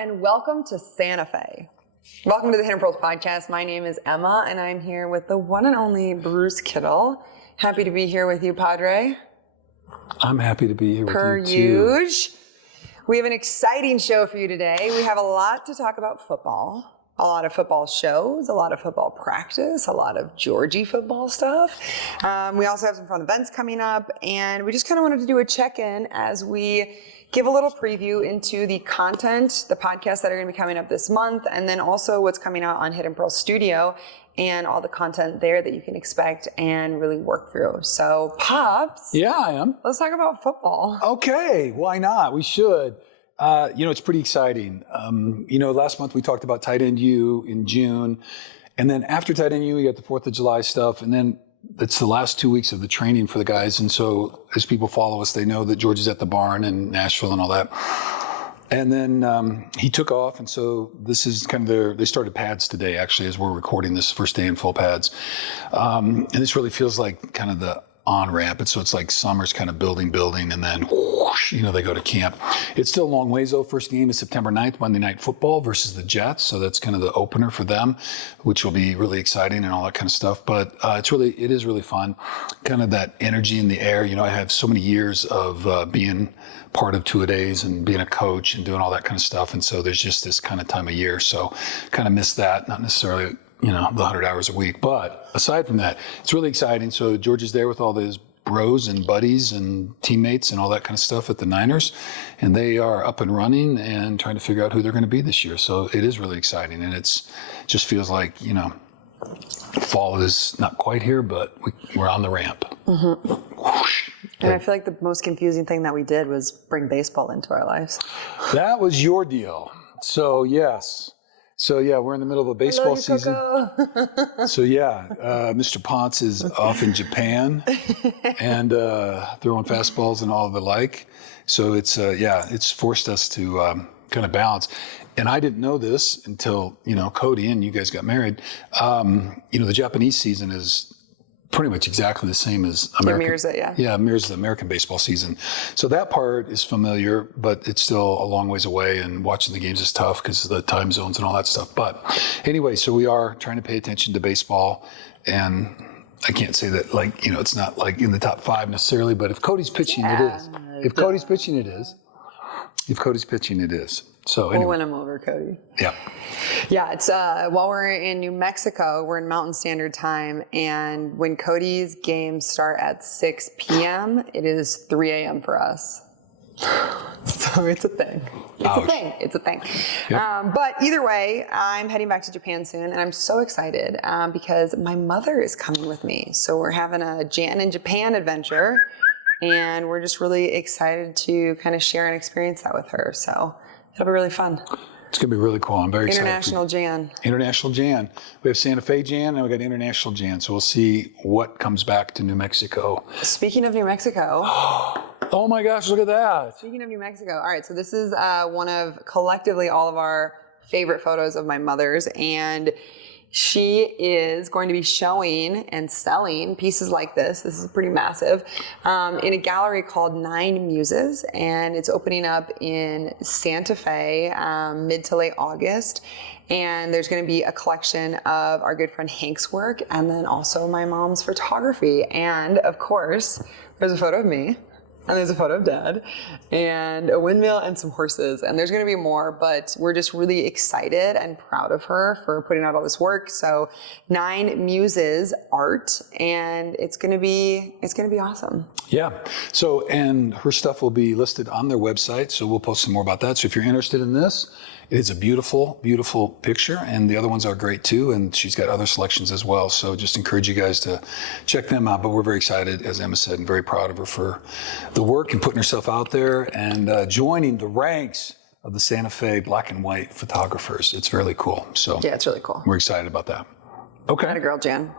and welcome to Santa Fe. Welcome to the Hidden Pearls podcast. My name is Emma, and I'm here with the one and only Bruce Kittle. Happy to be here with you, Padre. I'm happy to be here with you, too. We have an exciting show for you today. We have a lot to talk about football, a lot of football shows, a lot of football practice, a lot of Georgie football stuff. We also have some fun events coming up, and we just kind of wanted to do a check-in as we give a little preview into the content, the podcasts that are going to be coming up this month, and then also what's coming out on Hidden Pearl Studio and all the content there that you can expect and really work through. So, Pops. Yeah, I am. Let's talk about football. Okay, why not? We should. It's pretty exciting. Last month we talked about Tight End U in June, and then after Tight End U, we got the 4th of July stuff, and then it's the last 2 weeks of the training for the guys. And so as people follow us, they know that George is at the barn in Nashville and all that. And then he took off. And so this is kind of they started pads today, actually, as we're recording this first day in full pads. And this really feels like kind of the on-ramp. And so it's like summer's kind of building, and then whoosh, they go to camp. It's still a long ways though. First game is September 9th, Monday Night Football versus the Jets. So that's kind of the opener for them, which will be really exciting and all that kind of stuff. But it is really fun. Kind of that energy in the air. I have so many years of being part of two-a-days and being a coach and doing all that kind of stuff. And so there's just this kind of time of year. So kind of miss that, not necessarily the 100 hours a week. But aside from that, it's really exciting. So George is there with all his bros and buddies and teammates and all that kind of stuff at the Niners. And they are up and running and trying to figure out who they're going to be this year. So it is really exciting. And just feels like, fall is not quite here, but we're on the ramp. Mm-hmm. Whoosh. And I feel like the most confusing thing that we did was bring baseball into our lives. That was your deal. So, yes. So, yeah, we're in the middle of a baseball season. So, yeah, Mr. Ponce is off in Japan and throwing fastballs and all the like. So, it's forced us to kind of balance. And I didn't know this until, Cody and you guys got married. The Japanese season is pretty much exactly the same as American. It mirrors it, yeah. Yeah, it mirrors the American baseball season. So that part is familiar, but it's still a long ways away, and watching the games is tough because of the time zones and all that stuff. But anyway, so we are trying to pay attention to baseball, and I can't say that it's not like in the top 5 necessarily, but if Cody's pitching, it is. If Cody's pitching, it is. If Cody's pitching, it is. So anyway. We'll win him over, Cody. Yeah. Yeah, it's while we're in New Mexico, we're in Mountain Standard Time, and when Cody's games start at 6 p.m., it is 3 a.m. for us. So it's a thing. It's a thing. Yep. But either way, I'm heading back to Japan soon, and I'm so excited because my mother is coming with me. So we're having a Jan in Japan adventure, and we're just really excited to kind of share and experience that with her. So it'll be really fun. It's going to be really cool. I'm very excited. International Jan. We have Santa Fe Jan and we got International Jan. So we'll see what comes back to New Mexico. Speaking of New Mexico. Oh my gosh, look at that. Speaking of New Mexico. All right, so this is one of collectively all of our favorite photos of my mother's, and she is going to be showing and selling pieces like this. This is pretty massive, in a gallery called Nine Muses, and it's opening up in Santa Fe mid to late August. And there's going to be a collection of our good friend Hank's work, and then also my mom's photography. And of course, there's a photo of me. And there's a photo of Dad, and a windmill, and some horses. And there's going to be more, but we're just really excited and proud of her for putting out all this work. So Nine Muses art, and it's going to be awesome. Yeah. So, and her stuff will be listed on their website. So we'll post some more about that. So if you're interested in this, it's a beautiful, beautiful picture, and the other ones are great too. And she's got other selections as well. So just encourage you guys to check them out. But we're very excited, as Emma said, and very proud of her for the work and putting herself out there and joining the ranks of the Santa Fe black and white photographers. It's really cool. So yeah, it's really cool. We're excited about that. Okay. Atta girl, Jan.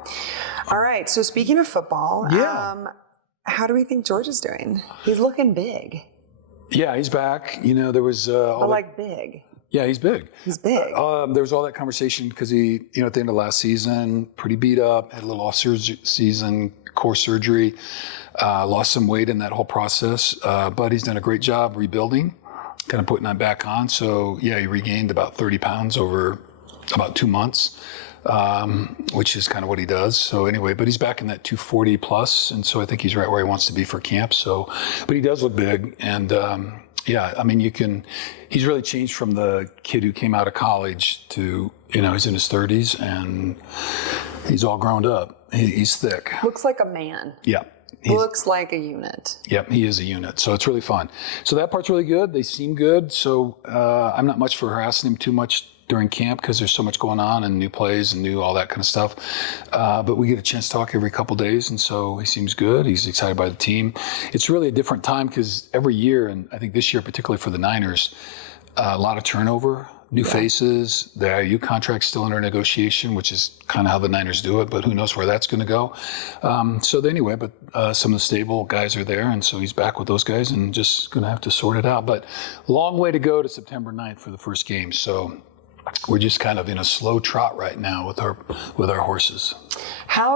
All right. So speaking of football, how do we think George is doing? He's looking big. Yeah, he's back. There was big. Yeah, he's big. He's big. There was all that conversation because he, at the end of last season, pretty beat up, had a little off-season core surgery, lost some weight in that whole process. But he's done a great job rebuilding, kind of putting that back on. So yeah, he regained about 30 pounds over about 2 months, which is kind of what he does. So anyway, but he's back in that 240 plus. And so I think he's right where he wants to be for camp. So, but he does look big. And yeah, I mean, he's really changed from the kid who came out of college to, he's in his 30s and he's all grown up. He's thick. Looks like a man. Yeah. Looks like a unit. Yep, he is a unit. So it's really fun. So that part's really good. They seem good. So I'm not much for harassing him too much during camp because there's so much going on and new plays and new all that kind of stuff. But we get a chance to talk every couple days. And so he seems good. He's excited by the team. It's really a different time because every year, and I think this year particularly for the Niners, a lot of turnover. New faces, the IU contract's still under negotiation, which is kind of how the Niners do it, but who knows where that's going to go. But some of the stable guys are there, and so he's back with those guys and just going to have to sort it out. But long way to go to September 9th for the first game. So we're just kind of in a slow trot right now with our horses.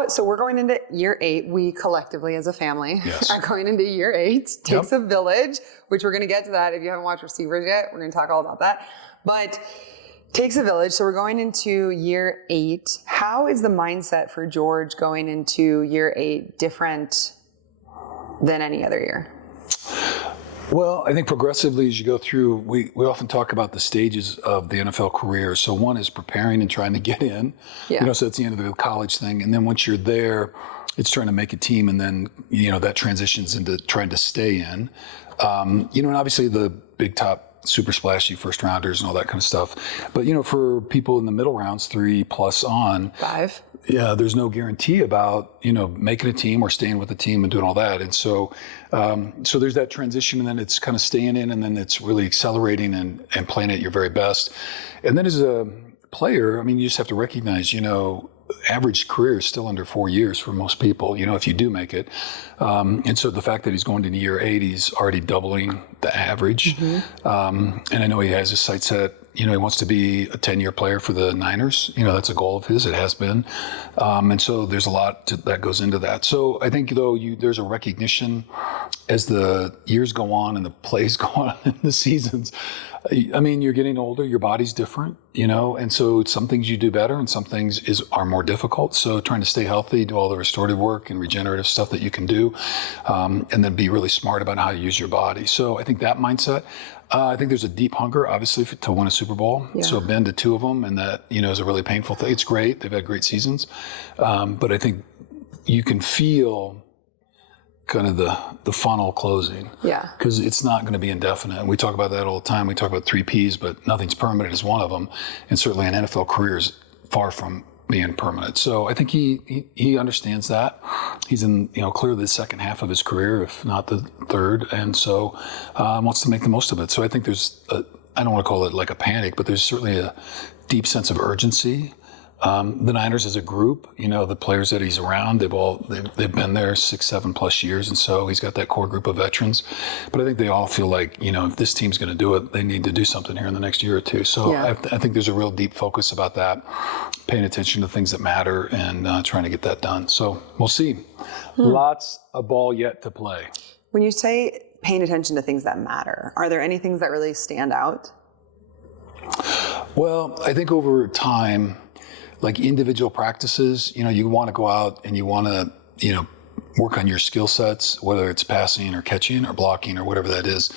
So we're going into year 8. We collectively as a family are going into year 8. Takes a village, which we're going to get to that. If you haven't watched Receivers yet, we're going to talk all about that. But takes a village. So we're going into year 8. How is the mindset for George going into year 8 different than any other year? Well, I think progressively as you go through, we often talk about the stages of the NFL career. So one is preparing and trying to get in, so that's the end of the college thing. And then once you're there, it's trying to make a team. And then, that transitions into trying to stay in. And obviously the big top super splashy first rounders and all that kind of stuff. But, for people in the middle rounds, 3 plus on. 5. Yeah, there's no guarantee about, making a team or staying with the team and doing all that. And so there's that transition, and then it's kind of staying in, and then it's really accelerating and playing at your very best. And then as a player, you just have to recognize, average career is still under 4 years for most people, if you do make it. And so the fact that he's going into year 8, he's already doubling the average. And I know he has his sights set. He wants to be a 10-year player for the Niners. That's a goal of his. It has been. And so there's a lot that goes into that. So I think, though, there's a recognition as the years go on and the plays go on in the seasons. You're getting older, your body's different, and so some things you do better and some things are more difficult. So trying to stay healthy, do all the restorative work and regenerative stuff that you can do, and then be really smart about how you use your body. So I think that mindset, I think there's a deep hunger, obviously, to win a Super Bowl. Yeah. So been to 2 of them, and that, is a really painful thing. It's great. They've had great seasons. But I think you can feel kind of the funnel closing. Yeah. Because it's not going to be indefinite. And we talk about that all the time. We talk about 3 Ps, but nothing's permanent is one of them. And certainly an NFL career is far from being permanent. So I think he understands that. He's in, clearly the second half of his career, if not the third. And so wants to make the most of it. So I think there's, I don't want to call it like a panic, but there's certainly a deep sense of urgency. The Niners as a group, the players that he's around, they've been there 6-7 plus years. And so he's got that core group of veterans, but I think they all feel like, if this team's going to do it, they need to do something here in the next year or 2. So I think there's a real deep focus about that, paying attention to things that matter and trying to get that done. So we'll see. Lots of ball yet to play. When you say paying attention to things that matter, are there any things that really stand out? Well, I think over time, like individual practices, you want to go out and you want to, work on your skill sets, whether it's passing or catching or blocking or whatever that is,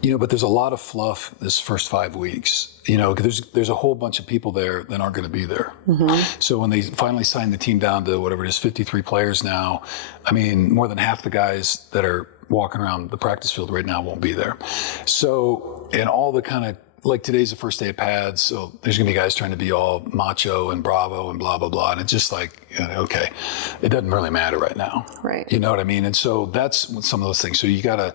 but there's a lot of fluff this first 5 weeks, there's a whole bunch of people there that aren't going to be there. So when they finally sign the team down to whatever it is, 53 players now, more than half the guys that are walking around the practice field right now won't be there. So, and all the kind of, like today's the first day of pads, so there's going to be guys trying to be all macho and bravo and blah, blah, blah. And it's just like, okay, it doesn't really matter right now. Right. You know what I mean? And so that's some of those things. So you got to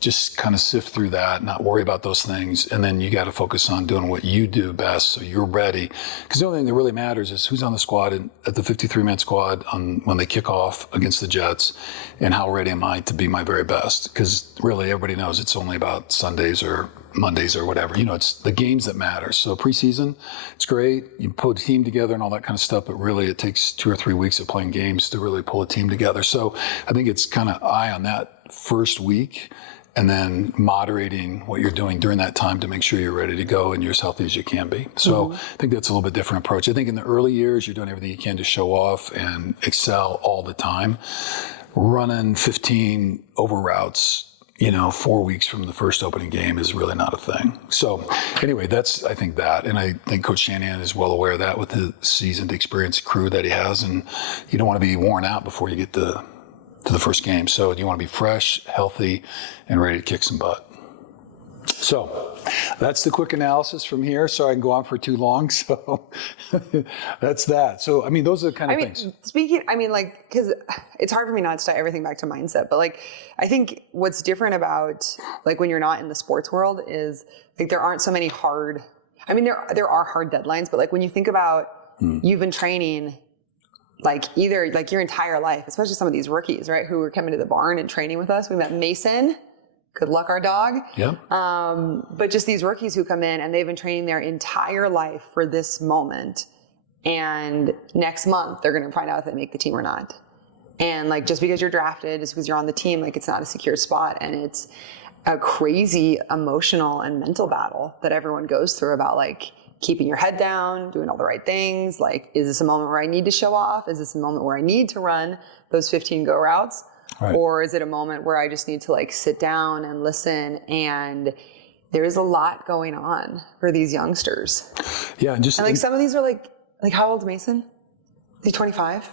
just kind of sift through that, not worry about those things. And then you got to focus on doing what you do best so you're ready. Because the only thing that really matters is who's on the squad at the 53-man squad when they kick off against the Jets, and how ready am I to be my very best? Because really everybody knows it's only about Sundays or Mondays or whatever. It's the games that matter. So preseason, it's great. You put a team together and all that kind of stuff, but really it takes 2 or 3 weeks of playing games to really pull a team together. So I think it's kind of eye on that first week. and then moderating what you're doing during that time to make sure you're ready to go and you're as healthy as you can be. So I think that's a little bit different approach. I think in the early years, you're doing everything you can to show off and excel all the time. Running 15 over routes, 4 weeks from the first opening game is really not a thing. So anyway, I think that. And I think Coach Shanahan is well aware of that with the seasoned, experienced crew that he has. And you don't want to be worn out before you get to the first game. So you want to be fresh, healthy, and ready to kick some butt. So that's the quick analysis from here. Sorry I can go on for too long. So that's that. So, those are the kind of things. Because it's hard for me not to tie everything back to mindset, but I think what's different about when you're not in the sports world is there aren't so many hard, there are hard deadlines, but when you think about you've been training either your entire life, especially some of these rookies, right, who were coming to the barn and training with us. We met Mason. Good luck, our dog. Yeah. But just these rookies who come in and they've been training their entire life for this moment. And next month, they're going to find out if they make the team or not. And just because you're drafted, just because you're on the team, it's not a secure spot. And it's a crazy emotional and mental battle that everyone goes through about keeping your head down, doing all the right things. Is this a moment where I need to show off? Is this a moment where I need to run those 15 go routes? Right. Or is it a moment where I just need to sit down and listen? And there's a lot going on for these youngsters. Yeah. And some of these are how old is Mason? Is he 25?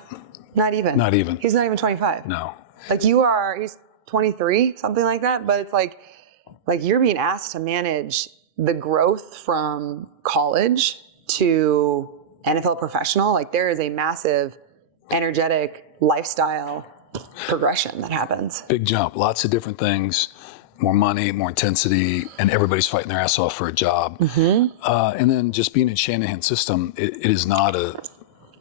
Not even. Not even. He's not even 25. No. He's 23, something like that. But it's you're being asked to manage the growth from college to NFL professional. There is a massive, energetic lifestyle progression that happens. Big jump, lots of different things, more money, more intensity, and everybody's fighting their ass off for a job. And then just being in Shanahan's system, it is not a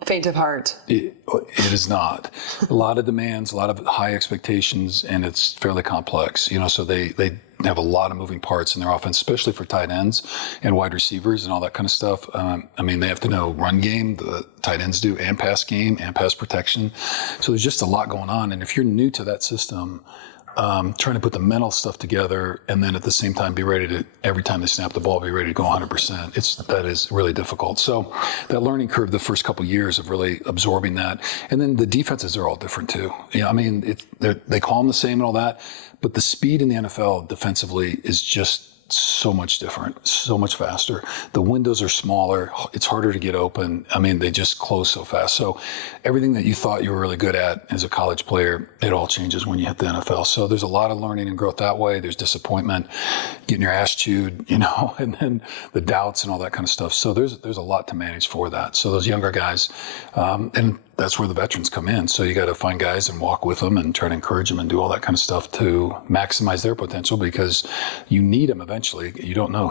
faint of heart. It is not. A lot of demands, a lot of high expectations, and it's fairly complex. So they have a lot of moving parts in their offense, especially for tight ends and wide receivers and all that kind of stuff. They have to know run game, the tight ends do, and pass game and pass protection. So there's just a lot going on. And if you're new to that system, trying to put the mental stuff together and then at the same time be ready to, every time they snap the ball, be ready to go 100%. That is really difficult. So that learning curve the first couple of years of really absorbing that. And then the defenses are all different too. They call them the same and all that, but the speed in the NFL defensively is just so much different, so much faster. The windows are smaller. It's harder to get open. They just close so fast. So everything that you thought you were really good at as a college player, it all changes when you hit the NFL. So there's a lot of learning and growth that way. There's disappointment, getting your ass chewed, and then the doubts and all that kind of stuff. So there's a lot to manage for that. So those younger guys, and that's where the veterans come in. So you got to find guys and walk with them and try to encourage them and do all that kind of stuff to maximize their potential, because you need them eventually. You don't know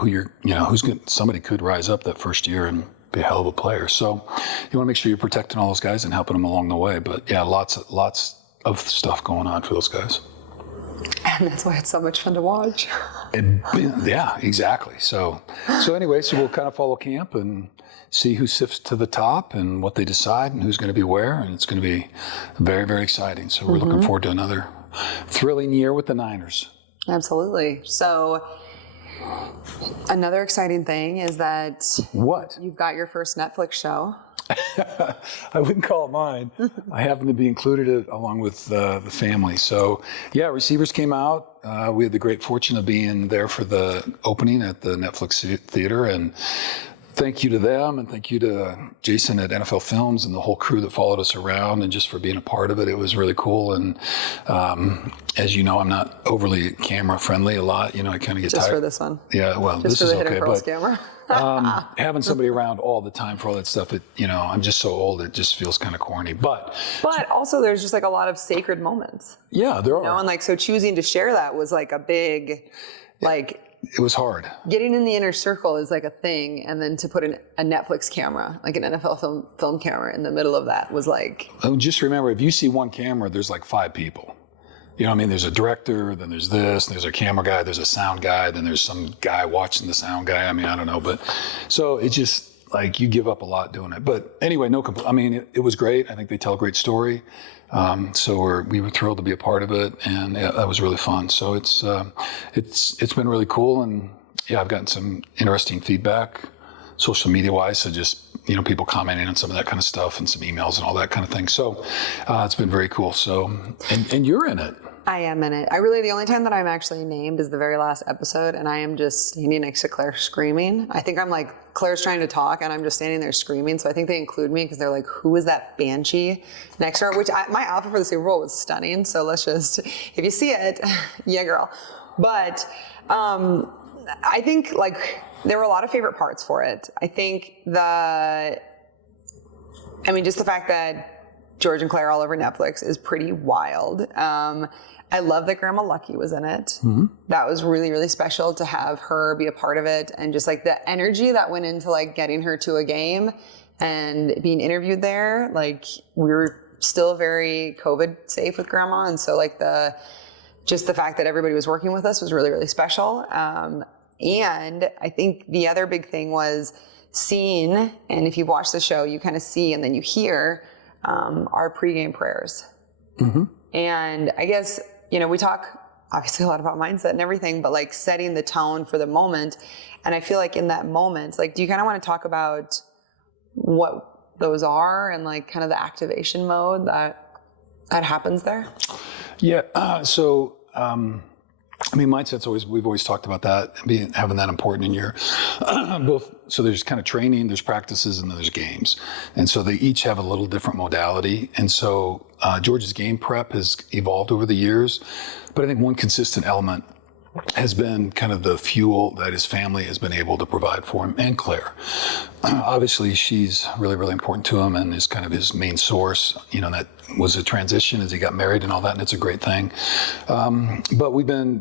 somebody could rise up that first year and be a hell of a player. So you want to make sure you're protecting all those guys and helping them along the way. But yeah, lots of stuff going on for those guys. And that's why it's so much fun to watch. Yeah, exactly. So anyway, we'll kind of follow camp and see who sifts to the top and what they decide and who's going to be where. And it's going to be very, very exciting. So we're looking forward to another thrilling year with the Niners. Absolutely. So another exciting thing is that you've got your first Netflix show. I wouldn't call it mine. I happen to be included along with the family. So yeah, Receivers came out. We had the great fortune of being there for the opening at the Netflix theater, and thank you to them, and thank you to Jason at NFL Films and the whole crew that followed us around, and just for being a part of it. It was really cool. And as you know, I'm not overly camera friendly a lot. I kind of get tired. Just for this one. Yeah, well, just this is okay. But camera. Having somebody around all the time for all that stuff, I'm just so old, it just feels kind of corny. But also there's just a lot of sacred moments. Yeah, there are. And so choosing to share that was a big, it was hard. Getting in the inner circle is a thing, and then to put a Netflix camera, an NFL film camera in the middle of that was Just remember, if you see one camera, there's 5 people. There's a director, then there's this, there's a camera guy, there's a sound guy, then there's some guy watching the sound guy. I don't know. But so it just, like you give up a lot doing it. But anyway, no complaint. I mean, it was great. I think they tell a great story. So we were thrilled to be a part of it, and yeah, that was really fun. So it's been really cool, and yeah, I've gotten some interesting feedback, social media wise. So just people commenting on some of that kind of stuff, and some emails and all that kind of thing. So it's been very cool. So and you're in it. I am in it. The only time that I'm actually named is the very last episode, and I am just standing next to Claire screaming. I think I'm like, Claire's trying to talk, and I'm just standing there screaming. So I think they include me because they're like, who is that banshee next to her? Which my outfit for the Super Bowl was stunning. So let's just, if you see it, yeah, girl. But I think like there were a lot of favorite parts for it. I think just the fact that George and Claire all over Netflix is pretty wild. I love that Grandma Lucky was in it. Mm-hmm. That was really, really special to have her be a part of it, and just like the energy that went into like getting her to a game and being interviewed there. Like we were still very COVID safe with Grandma, and so like the fact that everybody was working with us was really, really special. And I think the other big thing was seeing, and if you've watched the show, you kind of see and then you hear our pregame prayers. Mm-hmm. And I guess, we talk obviously a lot about mindset and everything, but like setting the tone for the moment. And I feel like in that moment, like, do you kind of want to talk about what those are and like kind of the activation mode that happens there? Yeah. Mindset's we've always talked about that, having that important in your both. So there's kind of training, there's practices, and then there's games. And so they each have a little different modality. And so George's game prep has evolved over the years, but I think one consistent element has been kind of the fuel that his family has been able to provide for him, and Claire. Obviously, she's really, really important to him and is kind of his main source. That was a transition as he got married and all that, and it's a great thing. But we've been,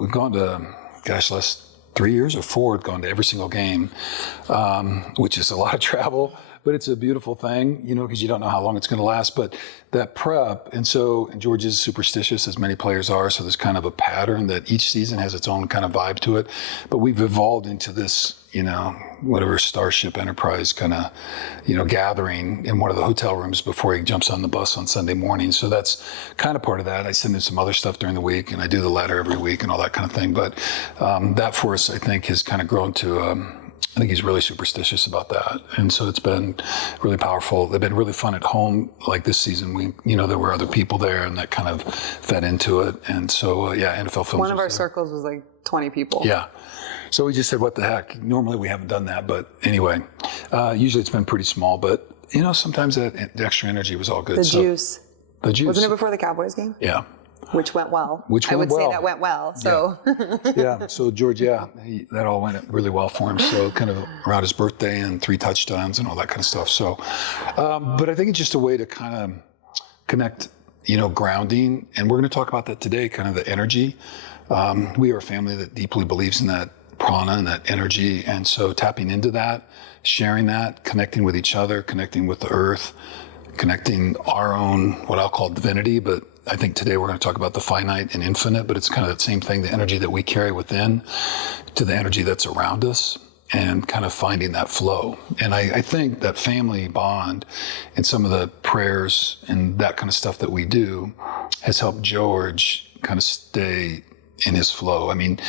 we've gone to, last 3 years or 4, we've gone to every single game, which is a lot of travel. But it's a beautiful thing, because you don't know how long it's going to last. But that prep, and George is superstitious, as many players are, so there's kind of a pattern that each season has its own kind of vibe to it. But we've evolved into this, whatever Starship Enterprise kind of, gathering in one of the hotel rooms before he jumps on the bus on Sunday morning. So that's kind of part of that. I send him some other stuff during the week, and I do the letter every week and all that kind of thing. But that for us, I think, has kind of grown to I think he's really superstitious about that. And so it's been really powerful. They've been really fun at home. Like this season, there were other people there, and that kind of fed into it. And so, NFL Films. One of our circles was like 20 people. Yeah. So we just said, what the heck? Normally we haven't done that. But anyway, usually it's been pretty small. But, sometimes the extra energy was all good. The juice. Wasn't it before the Cowboys game? Yeah. Which went well. I would say that went well. So yeah. So George, that all went really well for him. So kind of around his birthday and 3 touchdowns and all that kind of stuff. So, but I think it's just a way to kind of connect, grounding. And we're going to talk about that today, kind of the energy. We are a family that deeply believes in that prana and that energy. And so tapping into that, sharing that, connecting with each other, connecting with the earth, connecting our own, what I'll call divinity, but I think today we're going to talk about the finite and infinite, but it's kind of that same thing, the energy that we carry within to the energy that's around us, and kind of finding that flow. And I think that family bond and some of the prayers and that kind of stuff that we do has helped George kind of stay in his flow. I mean,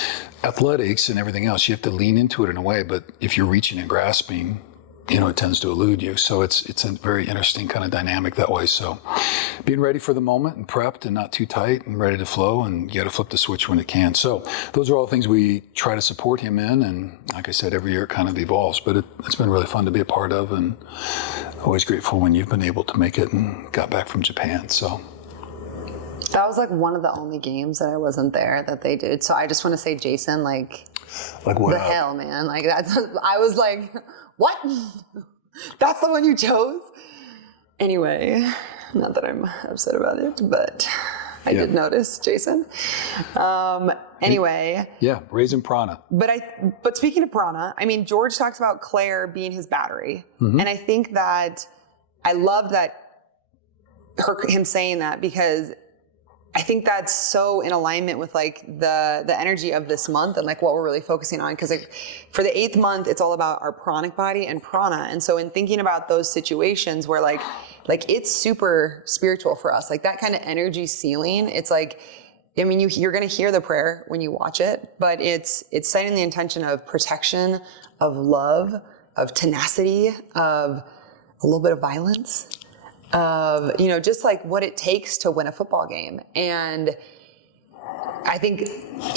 athletics and everything else, you have to lean into it in a way, but if you're reaching and grasping, it tends to elude you. So it's a very interesting kind of dynamic that way. So being ready for the moment and prepped and not too tight and ready to flow, and you got to flip the switch when it can. So those are all things we try to support him in. And like I said, every year it kind of evolves, but it's been really fun to be a part of, and always grateful when you've been able to make it and got back from Japan. So that was like one of the only games that I wasn't there that they did. So I just want to say, Jason, like what the hell, man? Like I was like, what? That's the one you chose? Anyway, not that I'm upset about it, but I did notice, Jason. Anyway. Yeah, raising Prana. But speaking of Prana, George talks about Claire being his battery. Mm-hmm. And I think that I love that him saying that, because I think that's so in alignment with like the energy of this month and like what we're really focusing on. Because like for the 8th month, it's all about our pranic body and prana. And so in thinking about those situations where like it's super spiritual for us, like that kind of energy ceiling, it's like, I mean, you're going to hear the prayer when you watch it, but it's setting the intention of protection, of love, of tenacity, of a little bit of violence, of, you know, just like what it takes to win a football game. And I think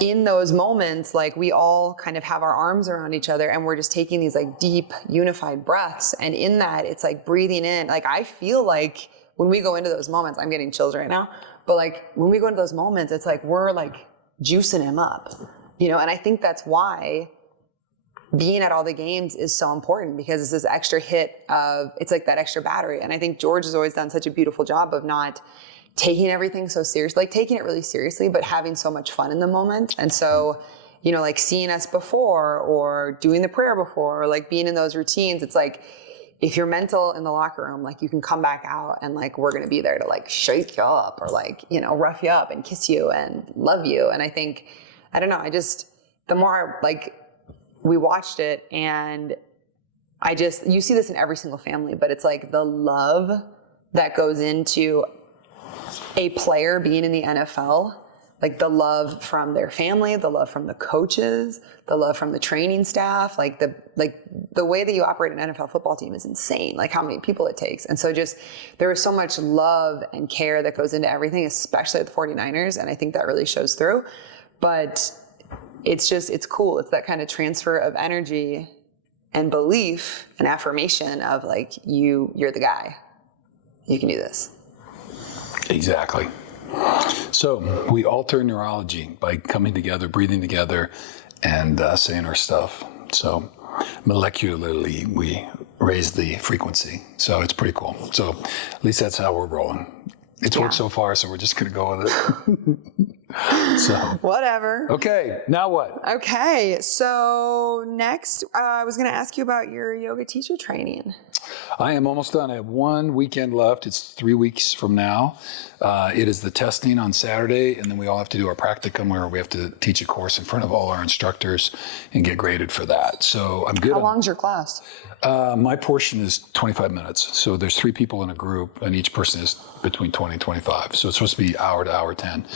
in those moments, like we all kind of have our arms around each other and we're just taking these like deep unified breaths. And in that, it's like breathing in. Like I feel like when we go into those moments, I'm getting chills right now, but like when we go into those moments, it's like we're like juicing him up, you know. And I think that's why being at all the games is so important, because it's this extra hit of, it's like that extra battery. And I think George has always done such a beautiful job of not taking everything so seriously, like taking it really seriously, but having so much fun in the moment. And so, you know, like seeing us before or doing the prayer before, or like being in those routines, it's like, if you're mental in the locker room, like you can come back out and like, we're going to be there to like shake you up or like, you know, rough you up and kiss you and love you. And I think, I don't know, the more like we watched it, and you see this in every single family, but it's like the love that goes into a player being in the NFL, like the love from their family, the love from the coaches, the love from the training staff, like the way that you operate an NFL football team is insane, like how many people it takes. And so just, there is so much love and care that goes into everything, especially at the 49ers. And I think that really shows through, but it's cool. It's that kind of transfer of energy and belief and affirmation of like, you're the guy, you can do this. Exactly. So we alter neurology by coming together, breathing together, and saying our stuff. So molecularly, we raise the frequency. So it's pretty cool. So at least that's how we're rolling. It's worked so far, so we're just going to go with it. So whatever. Okay, now what? Okay, so next, I was going to ask you about your yoga teacher training. I am almost done. I have 1 weekend left. It's 3 weeks from now. It is the testing on Saturday, and then we all have to do our practicum where we have to teach a course in front of all our instructors and get graded for that. So I'm good. How long's your class? My portion is 25 minutes. So there's 3 people in a group, and each person is between 20 and 25. So it's supposed to be hour to hour 10.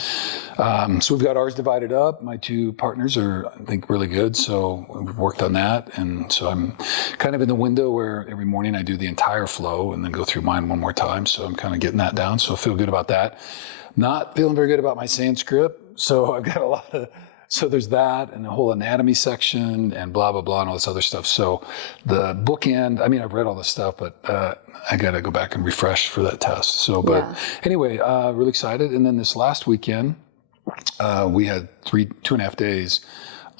So we've got ours divided up. My 2 partners are, I think, really good. So we've worked on that. And so I'm kind of in the window where every morning I do the entire flow and then go through mine one more time. So I'm kind of getting that down. So I feel good about that. Not feeling very good about my Sanskrit. So I've got a lot of, so there's that and the whole anatomy section and blah, blah, blah, and all this other stuff. So the bookend, I mean, I've read all this stuff, but I got to go back and refresh for that test. So, but anyway, really excited. And then this last weekend, we had 2.5 days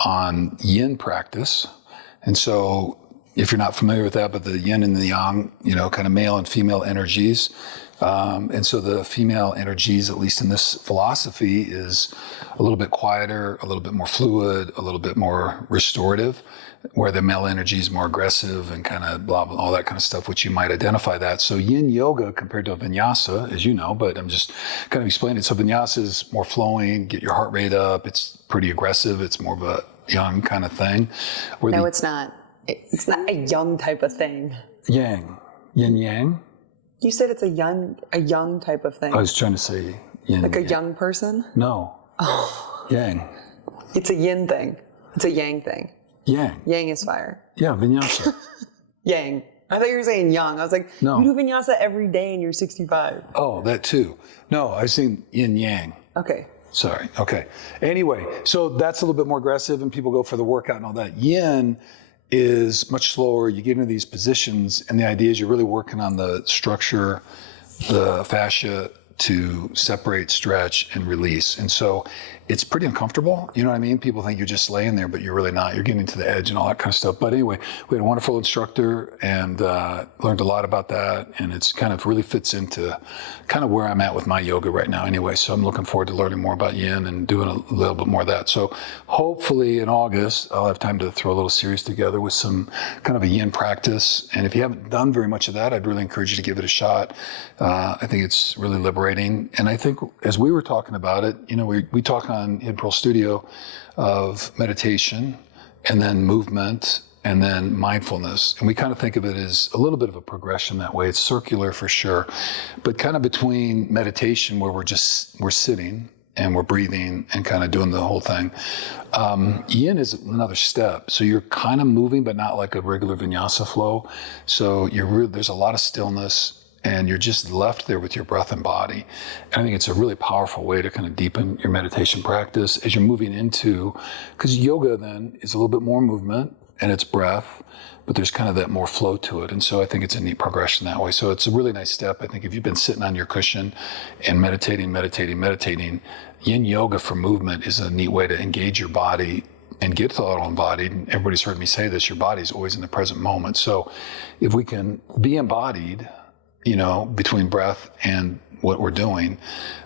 on yin practice. And so if you're not familiar with that, but the yin and the yang, you know, kind of male and female energies. And so the female energies, at least in this philosophy, is a little bit quieter, a little bit more fluid, a little bit more restorative, where the male energy is more aggressive and kind of blah, blah, all that kind of stuff, which you might identify that. So yin yoga compared to vinyasa, as you know, but I'm just kind of explaining it. So vinyasa is more flowing, get your heart rate up. It's pretty aggressive. It's more of a yang kind of thing. No, it's not. It's not a young type of thing. Yang. Yin yang? You said it's a young type of thing. I was trying to say yin. Like a young person? No. Oh. Yang. It's a yin thing. It's a yang thing. Yang. Yang is fire. Yeah, vinyasa. Yang. I thought you were saying young. I was like, no. You do vinyasa every day and you're 65. Oh, that too. No, I was saying yin yang. Okay. Sorry. Okay. Anyway, so that's a little bit more aggressive and people go for the workout and all that. Yin is much slower. You get into these positions and the idea is you're really working on the structure, the fascia to separate, stretch, and release. And so it's pretty uncomfortable. You know what I mean? People think you're just laying there, but you're really not. You're getting to the edge and all that kind of stuff. But anyway, we had a wonderful instructor and learned a lot about that. And it's kind of really fits into kind of where I'm at with my yoga right now anyway. So I'm looking forward to learning more about yin and doing a little bit more of that. So hopefully in August, I'll have time to throw a little series together with some kind of a yin practice. And if you haven't done very much of that, I'd really encourage you to give it a shot. I think it's really liberating. tolerating. And I think as we were talking about it, we talk on Hidden Pearl Studio of meditation and then movement and then mindfulness. And we kind of think of it as a little bit of a progression that way. It's circular for sure, but kind of between meditation where we're sitting and we're breathing and kind of doing the whole thing. Yin is another step. So you're kind of moving, but not like a regular vinyasa flow. So there's a lot of stillness and you're just left there with your breath and body. And I think it's a really powerful way to kind of deepen your meditation practice as you're moving into, because yoga then is a little bit more movement and it's breath, but there's kind of that more flow to it. And so I think it's a neat progression that way. So it's a really nice step. I think if you've been sitting on your cushion and meditating, yin yoga for movement is a neat way to engage your body and get thought embodied. And everybody's heard me say this, your body's always in the present moment. So if we can be embodied, between breath and what we're doing,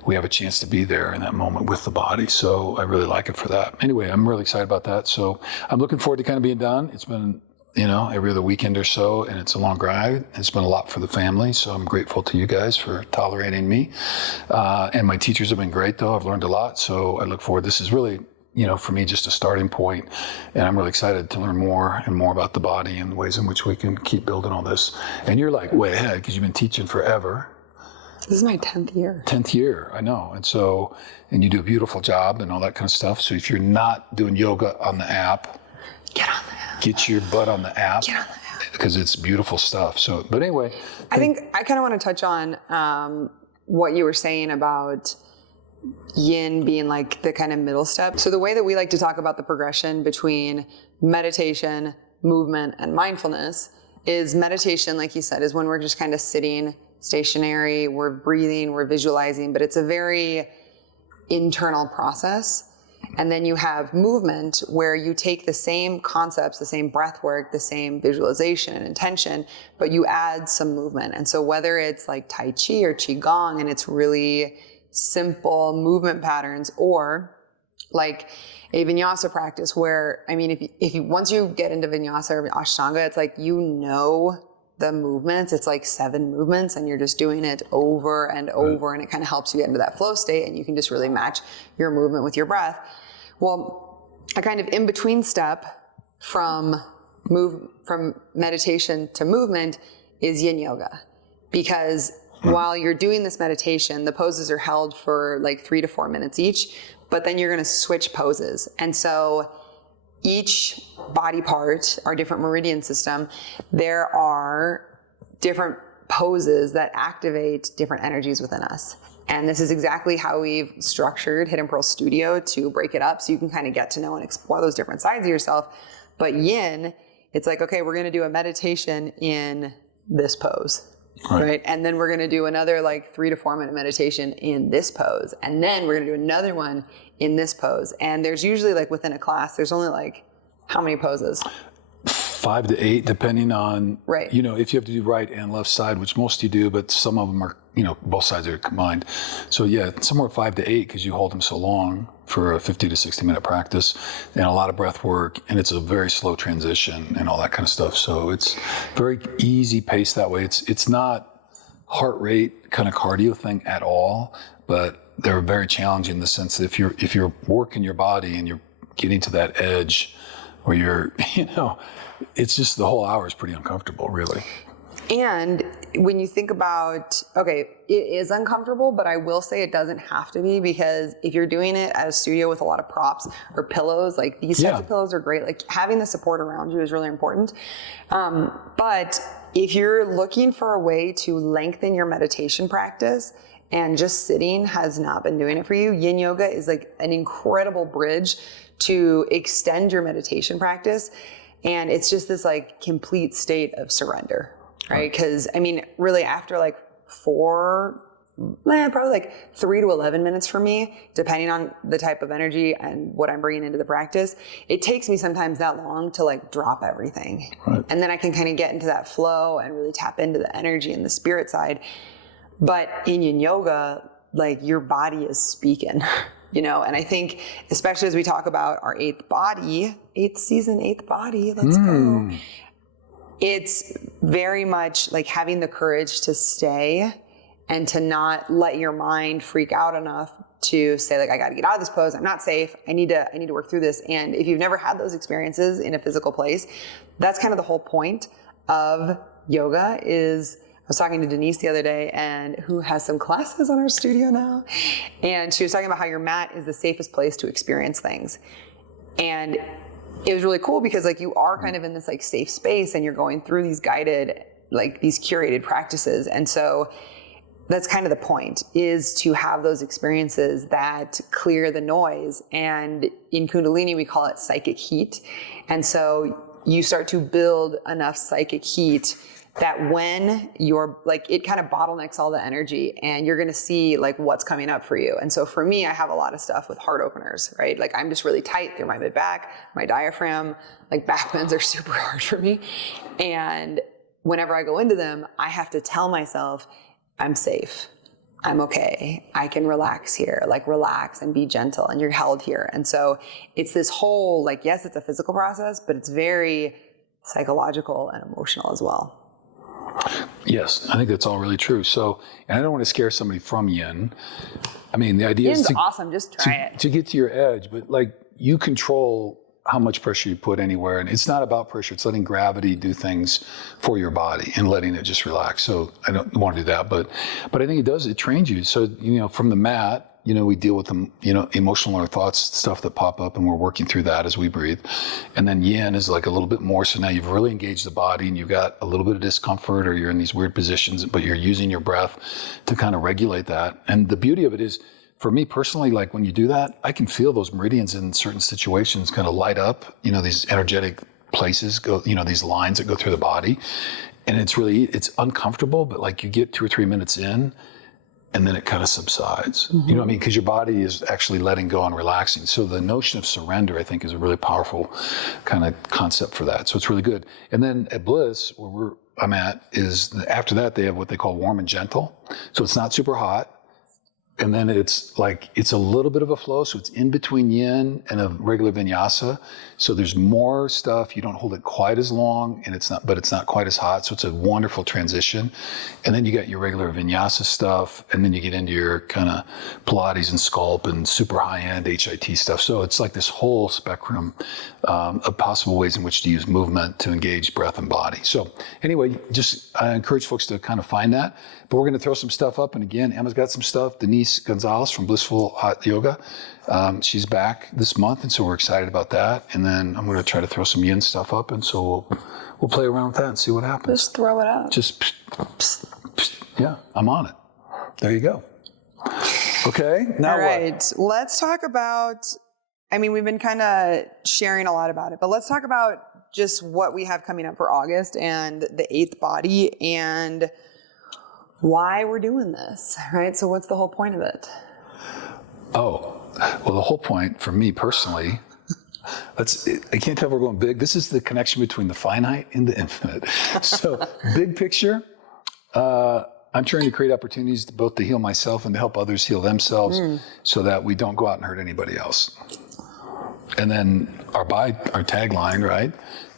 we have a chance to be there in that moment with the body. So I really like it for that. Anyway, I'm really excited about that. So I'm looking forward to kind of being done. It's been, every other weekend or so, and it's a long ride. It's been a lot for the family. So I'm grateful to you guys for tolerating me. And my teachers have been great though. I've learned a lot. So I look forward. This is really, for me, just a starting point. And I'm really excited to learn more and more about the body and the ways in which we can keep building all this. And you're like way ahead because you've been teaching forever. This is my 10th year. 10th year, I know. And you do a beautiful job and all that kind of stuff. So if you're not doing yoga on the app, get on the app. Get your butt on the app. Get on the app. Because it's beautiful stuff. So, but anyway. I think I kind of want to touch on what you were saying about yin being like the kind of middle step. So the way that we like to talk about the progression between meditation, movement, and mindfulness is meditation, like you said, is when we're just kind of sitting stationary, we're breathing, we're visualizing, but it's a very internal process. And then you have movement where you take the same concepts, the same breath work, the same visualization and intention, but you add some movement. And so whether it's like Tai Chi or Qigong and it's really simple movement patterns, or like a vinyasa practice where, if you once you get into vinyasa or Ashtanga, it's like, the movements, it's like 7 movements and you're just doing it over and over, and it kind of helps you get into that flow state and you can just really match your movement with your breath. Well, a kind of in-between step from meditation to movement is yin yoga, because while you're doing this meditation, the poses are held for like 3 to 4 minutes each, but then you're going to switch poses. And so each body part, our different meridian system, there are different poses that activate different energies within us. And this is exactly how we've structured Hidden Pearl Studio to break it up so you can kind of get to know and explore those different sides of yourself. But yin, it's like, okay, we're going to do a meditation in this pose. Right. And then we're going to do another like 3 to 4 minute meditation in this pose. And then we're going to do another one in this pose. And there's usually like within a class, there's only like how many poses? 5 to 8, depending on, right. If you have to do right and left side, which most you do, but some of them are, both sides are combined. So yeah, somewhere 5 to 8, because you hold them so long for a 50 to 60 minute practice and a lot of breath work. And it's a very slow transition and all that kind of stuff. So it's very easy pace that way. It's not heart rate kind of cardio thing at all, but they're very challenging in the sense that if you're working your body and you're getting to that edge where you're, it's just the whole hour is pretty uncomfortable, really. And when you think about, okay, it is uncomfortable, but I will say it doesn't have to be, because if you're doing it at a studio with a lot of props or pillows, like these types of pillows are great. Like having the support around you is really important. But if you're looking for a way to lengthen your meditation practice and just sitting has not been doing it for you, yin yoga is like an incredible bridge to extend your meditation practice. And it's just this like complete state of surrender. Right? Because really after like probably like 3 to 11 minutes for me, depending on the type of energy and what I'm bringing into the practice, it takes me sometimes that long to like drop everything. Right. And then I can kind of get into that flow and really tap into the energy and the spirit side. But in yin yoga, like your body is speaking, and I think especially as we talk about our 8th season, 8th body, let's go. It's very much like having the courage to stay and to not let your mind freak out enough to say like, I got to get out of this pose. I'm not safe. I need to work through this. And if you've never had those experiences in a physical place, that's kind of the whole point of yoga. Is I was talking to Denise the other day, and who has some classes on our studio now. And she was talking about how your mat is the safest place to experience things. And it was really cool because like you are kind of in this like safe space, and you're going through these guided, like these curated practices. And so that's kind of the point, is to have those experiences that clear the noise. And in Kundalini, we call it psychic heat. And so you start to build enough psychic heat that when you're like, it kind of bottlenecks all the energy, and you're going to see like what's coming up for you. And so for me, I have a lot of stuff with heart openers, right? Like I'm just really tight through my mid back, my diaphragm, like back bends are super hard for me. And whenever I go into them, I have to tell myself, I'm safe. I'm okay. I can relax here, like relax and be gentle, and you're held here. And so it's this whole, like, yes, it's a physical process, but it's very psychological and emotional as well. Yes, I think that's all really true. So, and I don't want to scare somebody from yin. I mean, the idea Yin's is awesome. Just try it. To get to your edge, but like you control how much pressure you put anywhere. And it's not about pressure. It's letting gravity do things for your body and letting it just relax. So I don't want to do that, but I think it trains you. So, from the mat, we deal with the, emotional or thoughts, stuff that pop up, and we're working through that as we breathe. And then yin is like a little bit more. So now you've really engaged the body, and you've got a little bit of discomfort, or you're in these weird positions, but you're using your breath to kind of regulate that. And the beauty of it is, for me personally, like when you do that, I can feel those meridians in certain situations kind of light up, these energetic places go, these lines that go through the body. And it's uncomfortable, but like you get 2 or 3 minutes in, and then it kind of subsides. Mm-hmm. You know what I mean? Because your body is actually letting go and relaxing. So the notion of surrender, I think, is a really powerful kind of concept for that. So it's really good. And then at Bliss, where I'm at, is after that, they have what they call warm and gentle. So it's not super hot. And then it's a little bit of a flow. So it's in between yin and a regular vinyasa. So there's more stuff. You don't hold it quite as long, and it's not quite as hot. So it's a wonderful transition. And then you got your regular vinyasa stuff. And then you get into your kind of Pilates and sculpt and super high-end HIT stuff. So it's like this whole spectrum of possible ways in which to use movement to engage breath and body. So anyway, I encourage folks to kind of find that. But we're going to throw some stuff up. And again, Emma's got some stuff. Denise Gonzalez from Blissful Hot Yoga. She's back this month, and so we're excited about that. And then I'm going to try to throw some yin stuff up, and so we'll play around with that and see what happens. Just throw it up. Just, yeah, I'm on it. There you go. Okay, now all right, let's talk about, we've been kind of sharing a lot about it, but let's talk about just what we have coming up for August and the 8th body and why we're doing this, right? So what's the whole point of it? Oh, well, the whole point for me personally, I can't tell if we're going big. This is the connection between the finite and the infinite. So big picture, I'm trying to create opportunities both to heal myself and to help others heal themselves so that we don't go out and hurt anybody else. And then our tagline, right,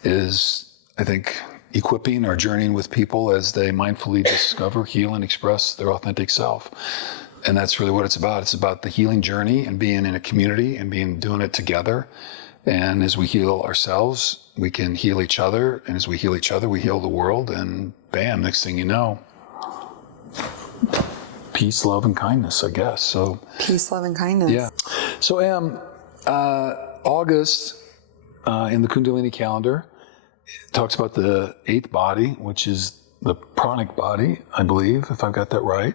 is, I think, equipping or journeying with people as they mindfully discover, heal, and express their authentic self. And that's really what it's about. It's about the healing journey and being in a community and doing it together. And as we heal ourselves, we can heal each other. And as we heal each other, we heal the world. And bam, next thing you know, peace, love, and kindness, I guess. So peace, love, and kindness. Yeah. So August in the Kundalini calendar, it talks about the 8th body, which is the pranic body, I believe, if I've got that right.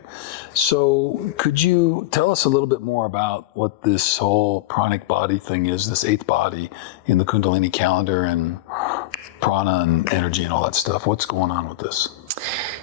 So could you tell us a little bit more about what this whole pranic body thing is, this 8th body in the Kundalini calendar and prana and energy and all that stuff? What's going on with this?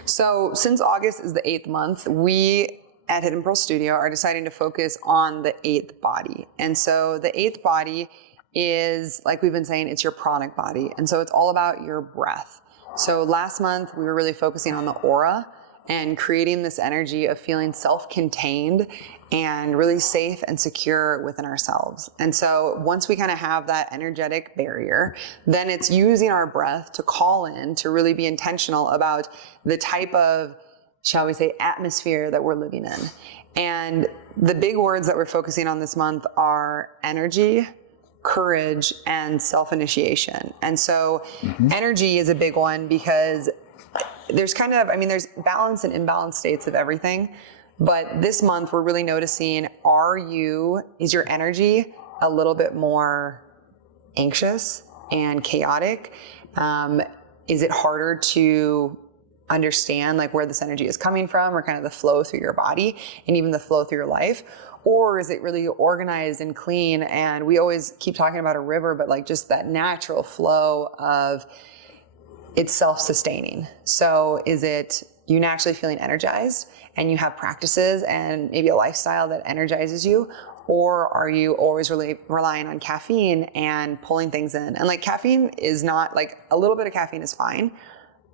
So since August is the 8th month, we at Hidden Pearl Studio are deciding to focus on the 8th body. And so the 8th body is, like we've been saying, it's your pranic body. And so it's all about your breath. So last month we were really focusing on the aura and creating this energy of feeling self-contained and really safe and secure within ourselves. And so once we kind of have that energetic barrier, then it's using our breath to call in, to really be intentional about the type of shall we say, atmosphere that we're living in. And the big words that we're focusing on this month are energy, courage, and self-initiation. And so energy is a big one because there's there's balance and imbalanced states of everything. But this month we're really noticing, is your energy a little bit more anxious and chaotic? Is it harder to understand like where this energy is coming from, or kind of the flow through your body and even the flow through your life? Or is it really organized and clean? And we always keep talking about a river, but like just that natural flow of it's self-sustaining. So is it you naturally feeling energized and you have practices and maybe a lifestyle that energizes you? Or are you always really relying on caffeine and pulling things in? And like caffeine is not, like a little bit of caffeine is fine,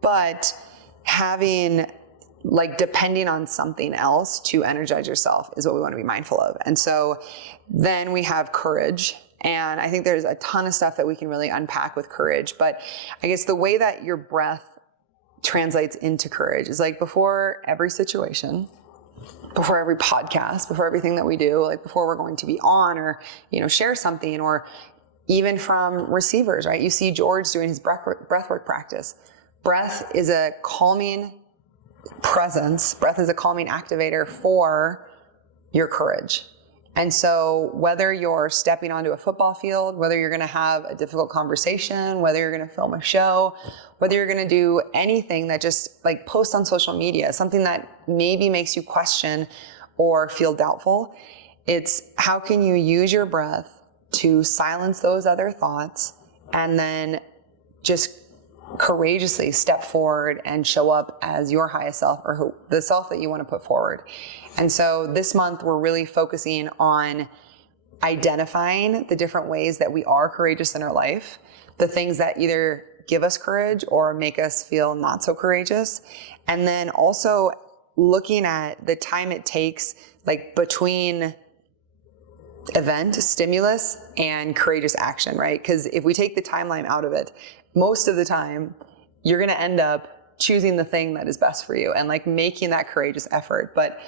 but depending on something else to energize yourself is what we want to be mindful of. And so then we have courage. And I think there's a ton of stuff that we can really unpack with courage. But I guess the way that your breath translates into courage is like before every situation, before every podcast, before everything that we do, like before we're going to be on or, share something, or even from receivers, right? You see George doing his breathwork practice. Breath is a calming presence. Breath is a calming activator for your courage. And so whether you're stepping onto a football field, whether you're going to have a difficult conversation, whether you're going to film a show, whether you're going to do anything that just like post on social media, something that maybe makes you question or feel doubtful, it's how can you use your breath to silence those other thoughts and then just courageously step forward and show up as your highest self, or the self that you want to put forward. And so this month we're really focusing on identifying the different ways that we are courageous in our life, the things that either give us courage or make us feel not so courageous. And then also looking at the time it takes like between event, stimulus, and courageous action, right? Because if we take the timeline out of it, most of the time you're going to end up choosing the thing that is best for you and like making that courageous effort. But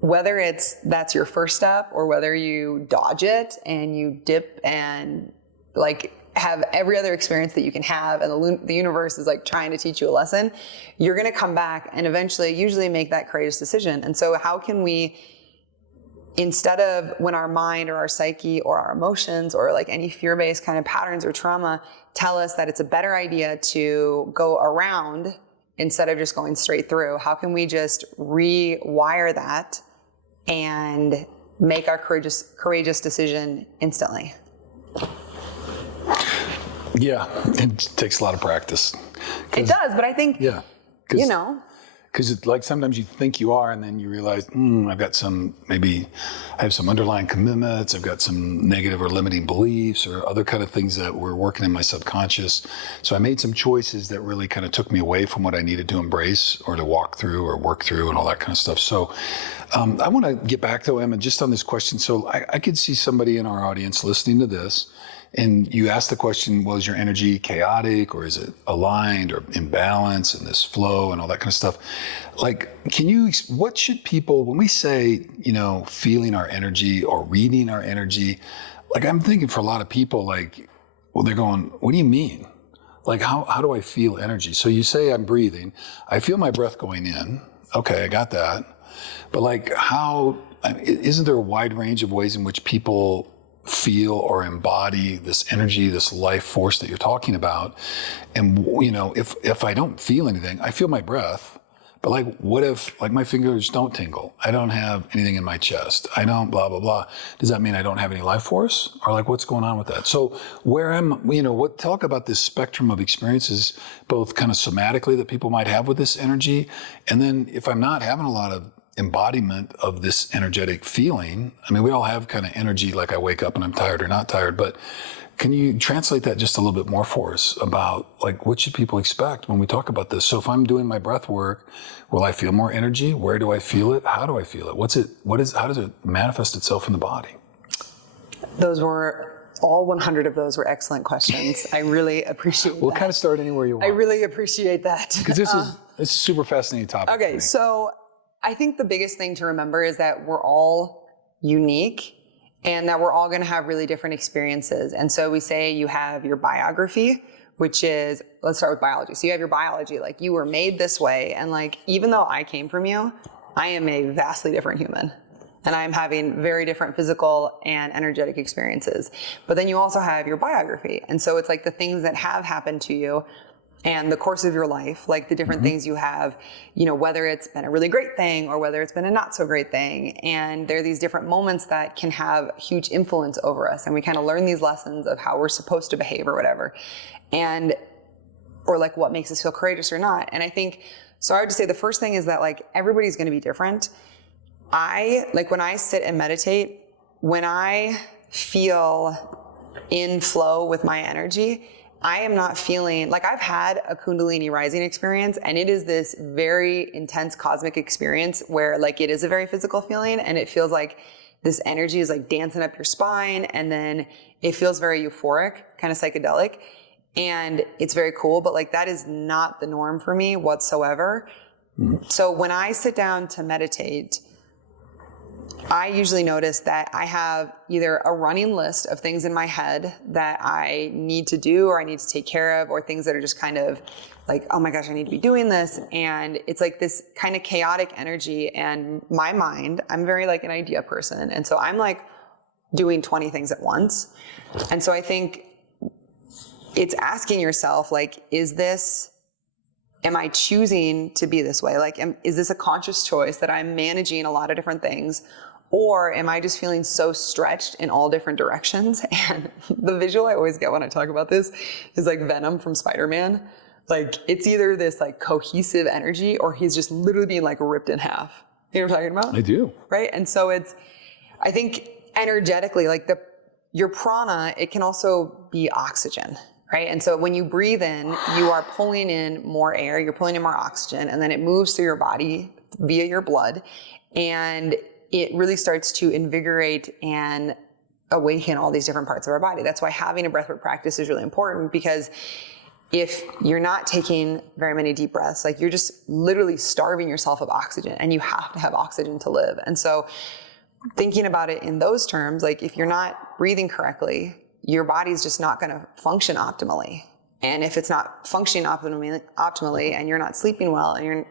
whether that's your first step, or whether you dodge it and you dip and like have every other experience that you can have, and the universe is like trying to teach you a lesson, you're going to come back and eventually usually make that courageous decision. And so how can we, instead of when our mind or our psyche or our emotions or like any fear-based kind of patterns or trauma tell us that it's a better idea to go around instead of just going straight through, how can we just rewire that and make our courageous decision instantly? Yeah, it takes a lot of practice. It does, but I think, because like sometimes you think you are, and then you realize, I have some underlying commitments, I've got some negative or limiting beliefs or other kind of things that were working in my subconscious. So I made some choices that really kind of took me away from what I needed to embrace or to walk through or work through and all that kind of stuff. So I want to get back though, Emma, just on this question. So I could see somebody in our audience listening to this, and you asked the question, well, is your energy chaotic, or is it aligned or in balance and this flow and all that kind of stuff? Like, what should people, when we say, feeling our energy or reading our energy, like I'm thinking for a lot of people, like, well, they're going, what do you mean? Like, how do I feel energy? So you say I'm breathing, I feel my breath going in. Okay, I got that. But like isn't there a wide range of ways in which people feel or embody this energy, this life force that you're talking about? And if I don't feel anything, I feel my breath, but like what if like my fingers don't tingle? I don't have anything in my chest. I don't blah, blah, blah. Does that mean I don't have any life force? Or like what's going on with that? So talk about this spectrum of experiences, both kind of somatically that people might have with this energy. And then if I'm not having a lot of embodiment of this energetic feeling, I mean, we all have kind of energy, like I wake up and I'm tired or not tired, but can you translate that just a little bit more for us about like, what should people expect when we talk about this? So if I'm doing my breath work, will I feel more energy? Where do I feel it? How do I feel it? How does it manifest itself in the body? All 100 of those were excellent questions. I really appreciate that. We'll kind of start anywhere you want. I really appreciate that. Because It's a super fascinating topic. Okay, so I think the biggest thing to remember is that we're all unique and that we're all going to have really different experiences. And so we say you have your biography, which is, let's start with biology. So you have your biology, like you were made this way. And like, even though I came from you, I am a vastly different human. And I'm having very different physical and energetic experiences. But then you also have your biography. And so it's like the things that have happened to you and the course of your life, like the different things you have, you know, whether it's been a really great thing or whether it's been a not so great thing. And there are these different moments that can have huge influence over us. And we kind of learn these lessons of how we're supposed to behave or whatever. And, or like what makes us feel courageous or not. And I think, so I would just say the first thing is that like everybody's going to be different. When I sit and meditate, when I feel in flow with my energy, I am not feeling like I've had a Kundalini rising experience, and it is this very intense cosmic experience where like it is a very physical feeling and it feels like this energy is like dancing up your spine, and then it feels very euphoric, kind of psychedelic, and it's very cool, but like that is not the norm for me whatsoever. So when I sit down to meditate, I usually notice that I have either a running list of things in my head that I need to do or I need to take care of, or things that are just kind of like, oh my gosh, I need to be doing this. And it's like this kind of chaotic energy. And my mind, I'm very like an idea person. And so I'm like doing 20 things at once. And so I think it's asking yourself, like, am I choosing to be this way? Like, is this a conscious choice that I'm managing a lot of different things? Or am I just feeling so stretched in all different directions? And the visual I always get when I talk about this is like Venom from Spider-Man. Like, it's either this like cohesive energy or he's just literally being like ripped in half. You know what I'm talking about? I do. Right? And so I think energetically, like your prana, it can also be oxygen. Right? And so when you breathe in, you are pulling in more air, you're pulling in more oxygen, and then it moves through your body via your blood. And it really starts to invigorate and awaken all these different parts of our body. That's why having a breathwork practice is really important, because if you're not taking very many deep breaths, like you're just literally starving yourself of oxygen, and you have to have oxygen to live. And so thinking about it in those terms, like if you're not breathing correctly, your body's just not going to function optimally. And if it's not functioning optimally and you're not sleeping well and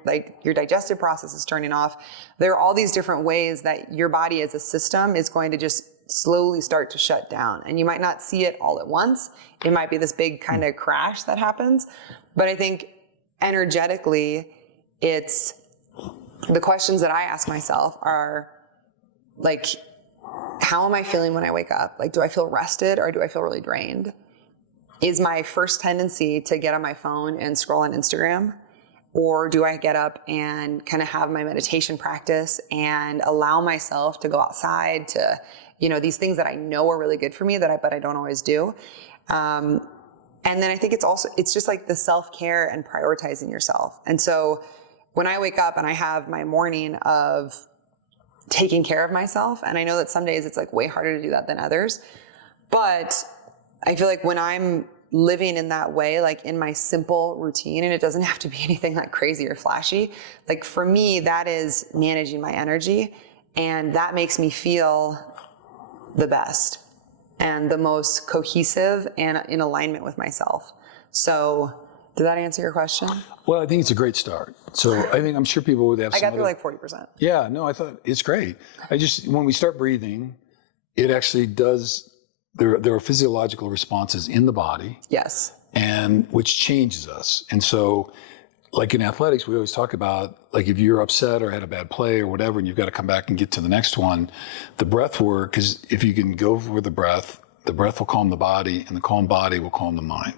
your digestive process is turning off, there are all these different ways that your body as a system is going to just slowly start to shut down. And you might not see it all at once. It might be this big kind of crash that happens. But I think energetically, it's the questions that I ask myself are like, how am I feeling when I wake up? Like, do I feel rested or do I feel really drained? Is my first tendency to get on my phone and scroll on Instagram? Or do I get up and kind of have my meditation practice and allow myself to go outside to, you know, these things that I know are really good for me but I don't always do. And then I think it's just like the self-care and prioritizing yourself. And so when I wake up and I have my morning of taking care of myself, and I know that some days it's like way harder to do that than others, but I feel like when I'm living in that way, like in my simple routine, and it doesn't have to be anything like crazy or flashy, like for me, that is managing my energy, and that makes me feel the best and the most cohesive and in alignment with myself. So did that answer your question? Well, I think it's a great start. So I'm sure people would have I got through like 40%. Yeah, no, I thought it's great. When we start breathing, it actually does, there are physiological responses in the body. Yes. And which changes us. And so like in athletics, we always talk about, like if you're upset or had a bad play or whatever, and you've got to come back and get to the next one, the breath work, because if you can go for the breath will calm the body, and the calm body will calm the mind.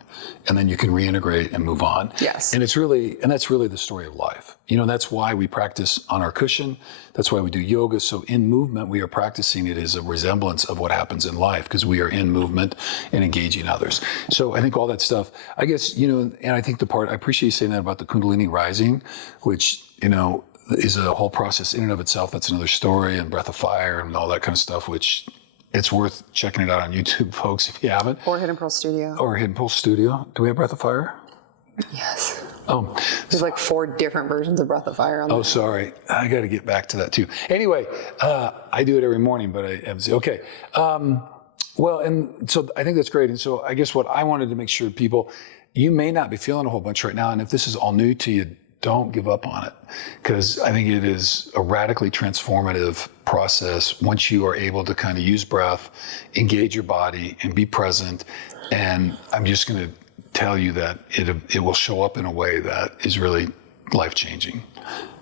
And then you can reintegrate and move on. Yes. And that's really the story of life. You know, that's why we practice on our cushion. That's why we do yoga. So in movement, we are practicing it as a resemblance of what happens in life, because we are in movement and engaging others. So I think all that stuff, I guess, you know, and I think I appreciate you saying that about the Kundalini rising, which, you know, is a whole process in and of itself. That's another story, and Breath of Fire and all that kind of stuff, which it's worth checking it out on YouTube, folks, if you haven't. Or Hidden Pearl Studio. Do we have Breath of Fire? Yes. Oh, There's like 4 different versions of Breath of Fire on oh, there. sorry. I got to get back to that too. Anyway, I do it every morning, but okay. Well, and so I think that's great. And so I guess what I wanted to make sure people, you may not be feeling a whole bunch right now. And if this is all new to you, don't give up on it, because I think it is a radically transformative process once you are able to kind of use breath, engage your body, and be present. And I'm just going to tell you that it will show up in a way that is really life-changing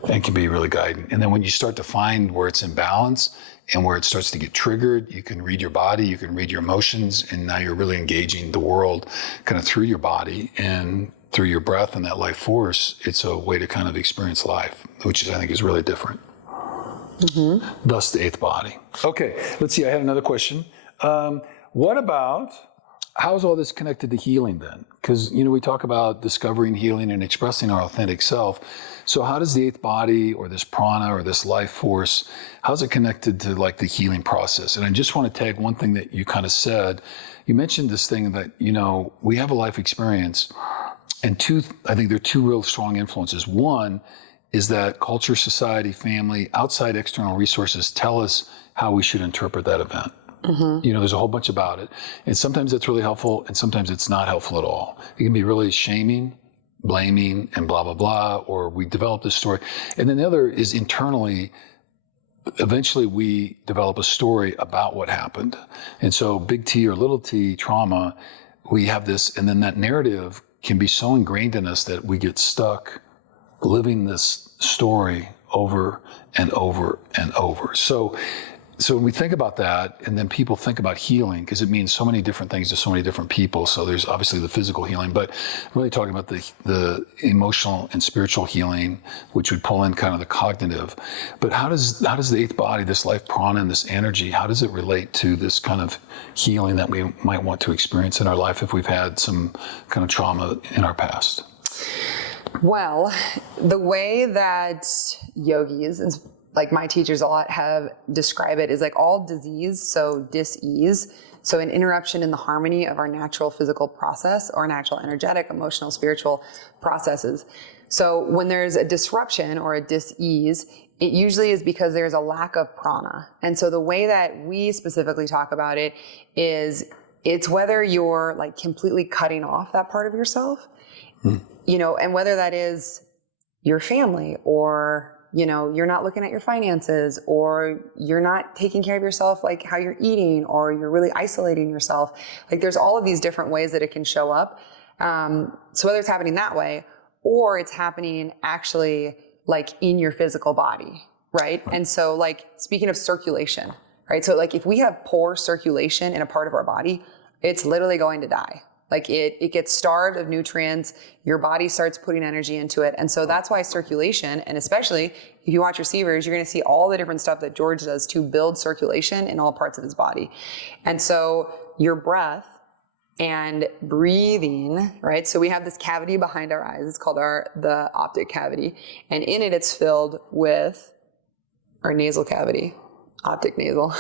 and can be really guiding. And then when you start to find where it's in balance and where it starts to get triggered, you can read your body, you can read your emotions, and now you're really engaging the world kind of through your body and through your breath and that life force. It's a way to kind of experience life, which I think is really different. Mm-hmm. Thus the 8th body. Okay, let's see. I had another question. What about, how is all this connected to healing then? Because, we talk about discovering healing and expressing our authentic self. So how does the 8th body or this prana or this life force, how's it connected to like the healing process? And I just want to tag one thing that you kind of said. You mentioned this thing that, we have a life experience, and I think there are 2 real strong influences. One is that culture, society, family, outside external resources tell us how we should interpret that event. Mm-hmm. There's a whole bunch about it. And sometimes it's really helpful, and sometimes it's not helpful at all. It can be really shaming, blaming, and blah, blah, blah, or we develop this story. And then the other is internally, eventually we develop a story about what happened. And so big T or little t trauma, we have this, and then that narrative can be so ingrained in us that we get stuck living this story over and over and over. So when we think about that, and then people think about healing, because it means so many different things to so many different people. So there's obviously the physical healing, but I'm really talking about the emotional and spiritual healing, which would pull in kind of the cognitive. But how does the 8th body, this life prana and this energy, how does it relate to this kind of healing that we might want to experience in our life if we've had some kind of trauma in our past? Well, the way that yogis, like my teachers a lot have described it, is like all disease, so dis-ease, so an interruption in the harmony of our natural physical process or natural energetic, emotional, spiritual processes. So when there's a disruption or a dis-ease, it usually is because there's a lack of prana. And so the way that we specifically talk about it is it's whether you're like completely cutting off that part of yourself, and whether that is your family, or you're not looking at your finances, or you're not taking care of yourself, like how you're eating, or you're really isolating yourself. Like there's all of these different ways that it can show up. So whether it's happening that way, or it's happening actually like in your physical body, right? And so like speaking of circulation, right? So like if we have poor circulation in a part of our body, it's literally going to die. Like it gets starved of nutrients, your body starts putting energy into it. And so that's why circulation, and especially if you watch receivers, you're going to see all the different stuff that George does to build circulation in all parts of his body. And so your breath and breathing, right? So we have this cavity behind our eyes. It's called the optic cavity. And in it, it's filled with our nasal cavity, optic nasal,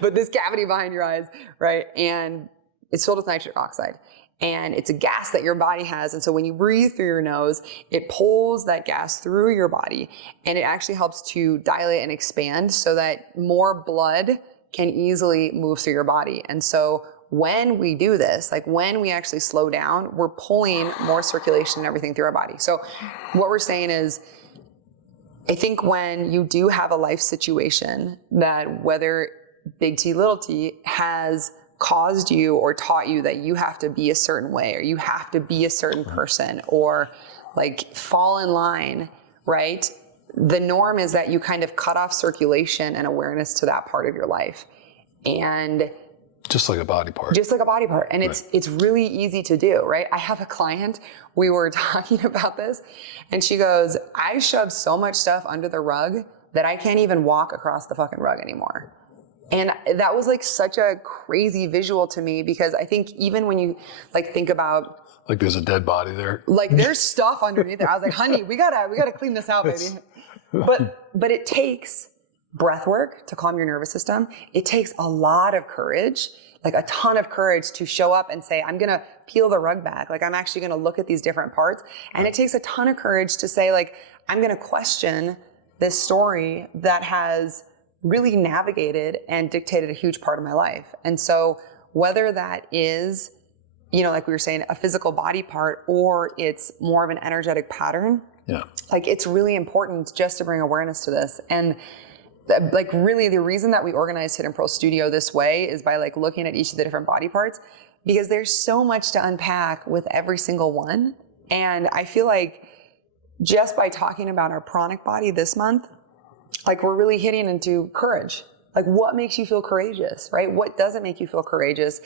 but this cavity behind your eyes, right? And it's filled with nitric oxide, and it's a gas that your body has. And so when you breathe through your nose, it pulls that gas through your body, and it actually helps to dilate and expand so that more blood can easily move through your body. And so when we do this, like when we actually slow down, we're pulling more circulation and everything through our body. So what we're saying is, I think when you do have a life situation that, whether big T, little t, has caused you or taught you that you have to be a certain way, or you have to be a certain person, or like fall in line, right? The norm is that you kind of cut off circulation and awareness to that part of your life. And just like a body part. And it's really easy to do, right? I have a client, we were talking about this, and she goes, I shove so much stuff under the rug that I can't even walk across the fucking rug anymore. And that was like such a crazy visual to me, because I think even when you like think about, like there's a dead body there, like there's stuff underneath there. I was like, honey, we gotta clean this out, baby. But it takes breath work to calm your nervous system, it takes a lot of courage, like a ton of courage to show up and say, I'm going to peel the rug back. Like I'm actually going to look at these different parts. And it takes a ton of courage to say, like, I'm going to question this story that has really navigated and dictated a huge part of my life. And so whether that is, like we were saying, a physical body part, or it's more of an energetic pattern, like it's really important just to bring awareness to this. And like really the reason that we organized Hidden Pearl Studio this way is by like looking at each of the different body parts, because there's so much to unpack with every single one. And I feel like just by talking about our pranic body this month, like we're really hitting into courage. Like what makes you feel courageous, right? What doesn't make you feel courageous?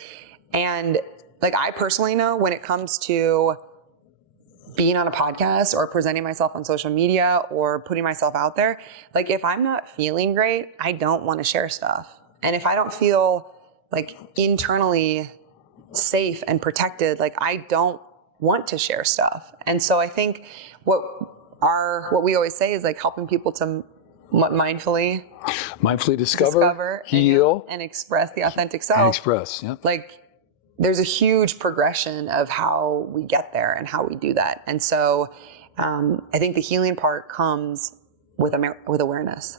And like I personally know when it comes to being on a podcast or presenting myself on social media or putting myself out there, like if I'm not feeling great, I don't want to share stuff. And if I don't feel like internally safe and protected, like I don't want to share stuff. And so I think what we always say is like helping people to mindfully discover, heal, and express the authentic self. And express, yeah. Like there's a huge progression of how we get there and how we do that. And so I think the healing part comes with awareness.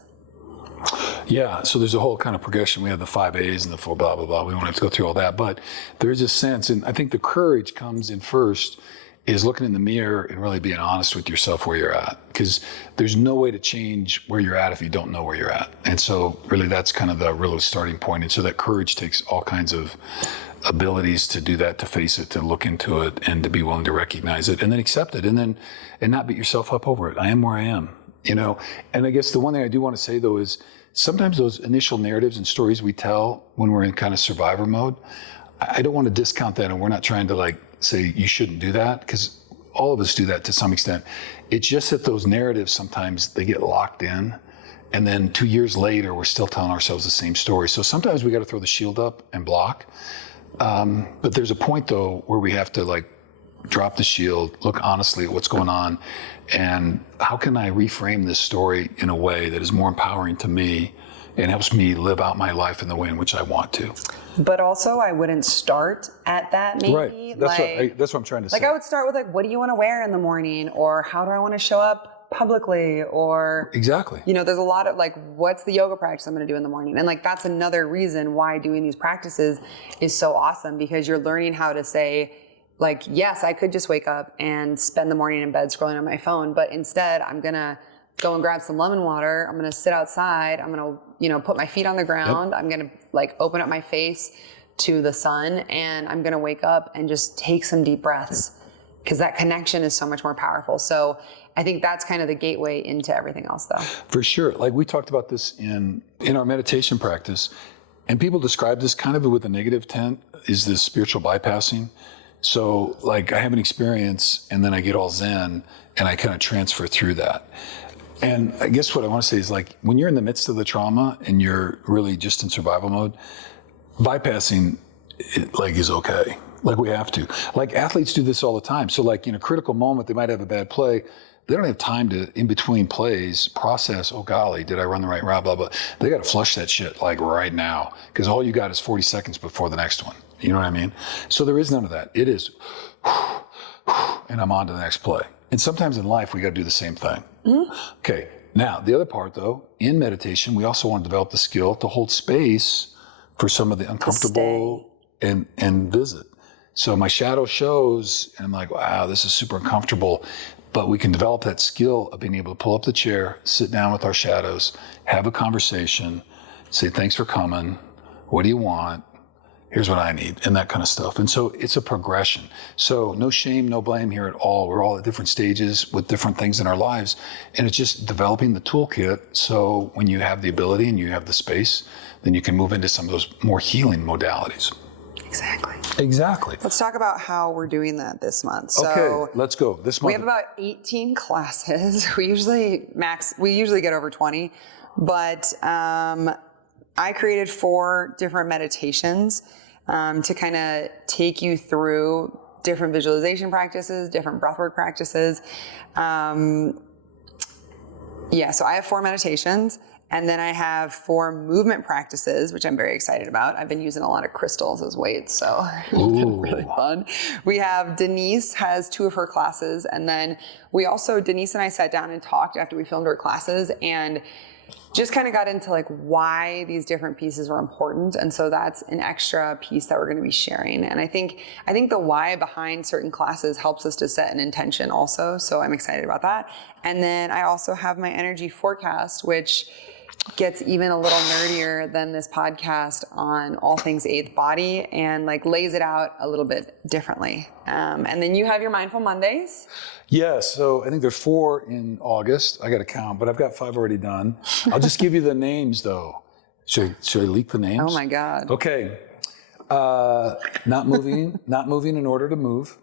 Yeah, so there's a whole kind of progression. We have the 5 A's and the 4 blah, blah, blah. We won't have to go through all that. But there's a sense, and I think the courage comes in first, is looking in the mirror and really being honest with yourself where you're at. Because there's no way to change where you're at if you don't know where you're at. And so really that's kind of the real starting point. And so that courage takes all kinds of abilities to do that, to face it, to look into it, and to be willing to recognize it and then accept it, and not beat yourself up over it. I am where I am, And I guess the one thing I do want to say though is sometimes those initial narratives and stories we tell when we're in kind of survivor mode, I don't want to discount that, and we're not trying to like say you shouldn't do that, because all of us do that to some extent. It's just that those narratives sometimes they get locked in, and then 2 years later we're still telling ourselves the same story. So sometimes we got to throw the shield up and block. But there's a point though where we have to like drop the shield, look honestly at what's going on, and how can I reframe this story in a way that is more empowering to me and helps me live out my life in the way in which I want to. But also I wouldn't start at that maybe. Right, that's what I'm trying to say. Like I would start with like, what do you want to wear in the morning? Or how do I want to show up publicly? Or exactly. There's a lot of like, what's the yoga practice I'm going to do in the morning? And like, that's another reason why doing these practices is so awesome, because you're learning how to say like, yes, I could just wake up and spend the morning in bed scrolling on my phone, but instead I'm going to go and grab some lemon water. I'm going to sit outside. I'm going to, put my feet on the ground. Yep. I'm going to like open up my face to the sun, and I'm going to wake up and just take some deep breaths, because that connection is so much more powerful. So I think that's kind of the gateway into everything else though. For sure. Like we talked about this in our meditation practice, and people describe this kind of with a negative tint, is this spiritual bypassing. So like I have an experience and then I get all zen and I kind of transfer through that. And I guess what I want to say is like when you're in the midst of the trauma and you're really just in survival mode, bypassing it like is okay. Like we have to. Like athletes do this all the time. So like in a critical moment, they might have a bad play. They don't have time to, in between plays, process, oh golly, did I run the right route, blah, blah. They got to flush that shit like right now, because all you got is 40 seconds before the next one. You know what I mean? So there is none of that. It is, and I'm on to the next play. And sometimes in life, we got to do the same thing. Mm-hmm. Okay. Now, the other part though, in meditation, we also want to develop the skill to hold space for some of the uncomfortable and visit. So my shadow shows, and I'm like, wow, this is super uncomfortable. But we can develop that skill of being able to pull up the chair, sit down with our shadows, have a conversation, say, thanks for coming. What do you want? Here's what I need, and that kind of stuff. And so it's a progression. So no shame, no blame here at all. We're all at different stages with different things in our lives. And it's just developing the toolkit. So when you have the ability and you have the space, then you can move into some of those more healing modalities. Exactly. Let's talk about how we're doing that this month. Okay, let's go. This month we have about 18 classes. We usually get over 20, but I created 4 different meditations to kind of take you through different visualization practices, different breathwork practices. So I have 4 meditations. And then I have 4 movement practices, which I'm very excited about. I've been using a lot of crystals as weights, so it's been really fun. We have Denise has 2 of her classes. And then Denise and I sat down and talked after we filmed her classes and just kind of got into like why these different pieces were important. And so that's an extra piece that we're going to be sharing. And I think the why behind certain classes helps us to set an intention also. So I'm excited about that. And then I also have my energy forecast, which gets even a little nerdier than this podcast on all things 8th body and like lays it out a little bit differently. And then you have your Mindful Mondays. Yes, so I think there's 4 in August. I got to count, but I've got 5 already done. I'll just give you the names though. Should I leak the names? Oh my God. Okay. Not moving in order to move.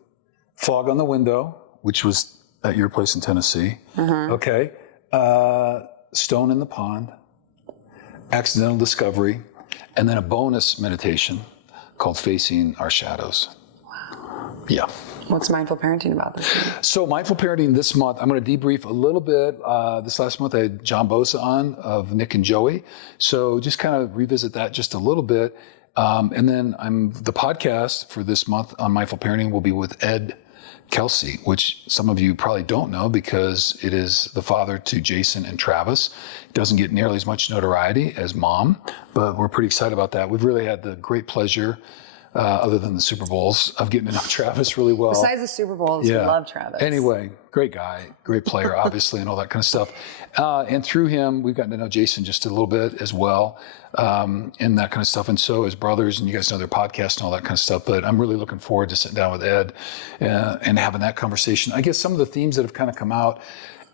Fog on the Window, which was at your place in Tennessee. Okay. Stone in the Pond. Accidental Discovery, and then a bonus meditation called Facing Our Shadows. Wow. Yeah. What's mindful parenting about this month? So mindful parenting this month, I'm going to debrief a little bit. This last month I had John Bosa on of Nick and Joey. So just kind of revisit that just a little bit. And then the podcast for this month on mindful parenting will be with Ed Kelsey, which some of you probably don't know because it is the father to Jason and Travis. It doesn't get nearly as much notoriety as Mom, but we're pretty excited about that. We've really had the great pleasure, other than the Super Bowls, of getting to know Travis really well. Besides the Super Bowls, we love Travis. Anyway, great guy, great player, obviously, and all that kind of stuff. And through him, we've gotten to know Jason just a little bit as well, and that kind of stuff. And so as brothers, and you guys know their podcast and all that kind of stuff. But I'm really looking forward to sitting down with Ed and having that conversation. I guess some of the themes that have kind of come out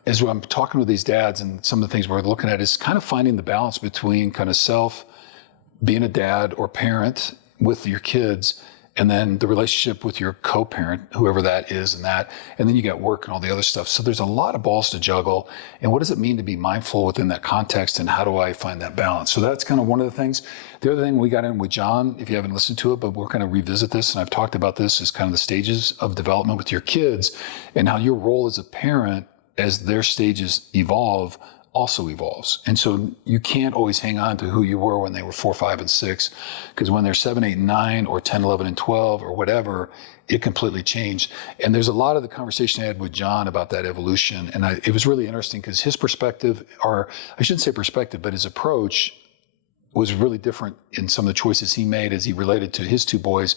as I'm talking with these dads, and some of the things we're looking at is kind of finding the balance between kind of self, being a dad or parent with your kids, and then the relationship with your co-parent, whoever that is, and then you got work and all the other stuff. So there's a lot of balls to juggle. And what does it mean to be mindful within that context, and how do I find that balance? So that's kind of one of the things. The other thing we got in with John, if you haven't listened to it, but we're going to revisit this, and I've talked about this, is kind of the stages of development with your kids and how your role as a parent, as their stages evolve, also evolves. And so you can't always hang on to who you were when they were 4, 5, and 6, because when they're 7, 8, and 9, or 10, 11, and 12, or whatever, it completely changed. And there's a lot of the conversation I had with John about that evolution. And it was really interesting because his perspective, or I shouldn't say perspective, but his approach was really different in some of the choices he made as he related to his 2 boys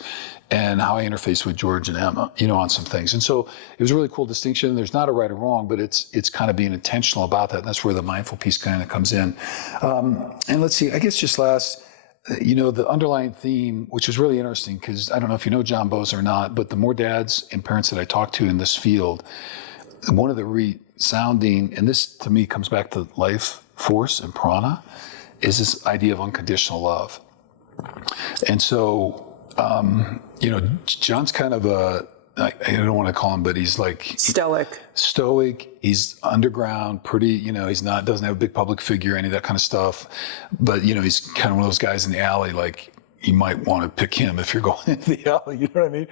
and how I interfaced with George and Emma, on some things. And so it was a really cool distinction. There's not a right or wrong, but it's kind of being intentional about that. And that's where the mindful piece kind of comes in. And let's see, I guess just last, the underlying theme, which was really interesting, because I don't know if you know John Bosa or not, but the more dads and parents that I talk to in this field, one of the resounding, and this to me comes back to life force and prana, is this idea of unconditional love. And so, John's kind of I don't want to call him, but he's like stoic. He's underground, pretty, doesn't have a big public figure, any of that kind of stuff. But, he's kind of one of those guys in the alley, like you might want to pick him if you're going into the alley, you know what I mean?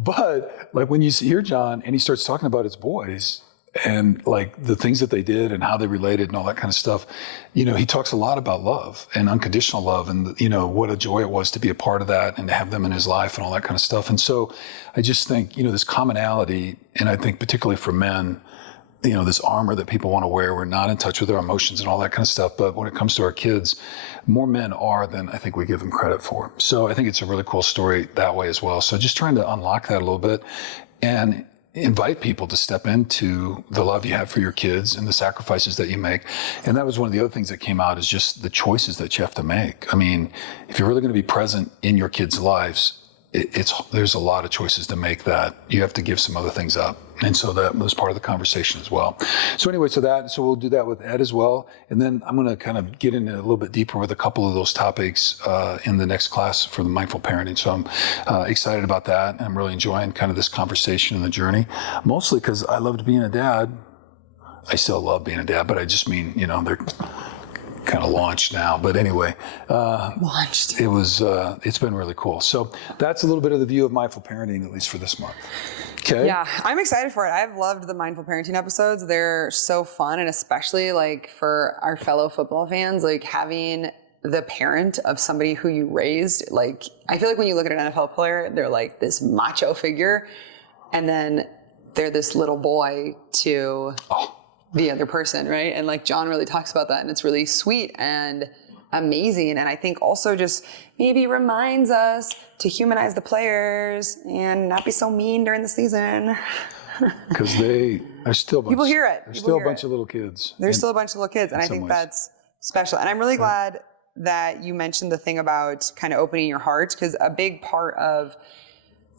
But like when you hear John and he starts talking about his boys, and like the things that they did and how they related and all that kind of stuff, he talks a lot about love and unconditional love, and what a joy it was to be a part of that and to have them in his life and all that kind of stuff. And so I just think, this commonality, and I think particularly for men, this armor that people want to wear, we're not in touch with our emotions and all that kind of stuff. But when it comes to our kids, more men are than I think we give them credit for. So I think it's a really cool story that way as well. So just trying to unlock that a little bit and invite people to step into the love you have for your kids and the sacrifices that you make. And that was one of the other things that came out, is just the choices that you have to make. I mean, if you're really going to be present in your kids' lives, there's a lot of choices to make that you have to give some other things up. And so that was part of the conversation as well. So anyway, so we'll do that with Ed as well. And then I'm going to kind of get in a little bit deeper with a couple of those topics in the next class for the mindful parenting. So I'm excited about that. And I'm really enjoying kind of this conversation and the journey, mostly because I loved being a dad. I still love being a dad, but I just mean, they're kind of launched now. But anyway, launched. It's been really cool. So that's a little bit of the view of mindful parenting, at least for this month. Okay. Yeah, I'm excited for it. I've loved the mindful parenting episodes. They're so fun, and especially like for our fellow football fans, like having the parent of somebody who you raised. Like, I feel like when you look at an NFL player, they're like this macho figure, and then they're this little boy to the other person, right? And like John really talks about that, and it's really sweet and amazing. And I think also just maybe reminds us to humanize the players and not be so mean during the season. Because they are still People hear it. They're still a bunch of little kids. There's still a bunch of little kids, and I think that's special. And I'm really glad that you mentioned the thing about kind of opening your heart, because a big part of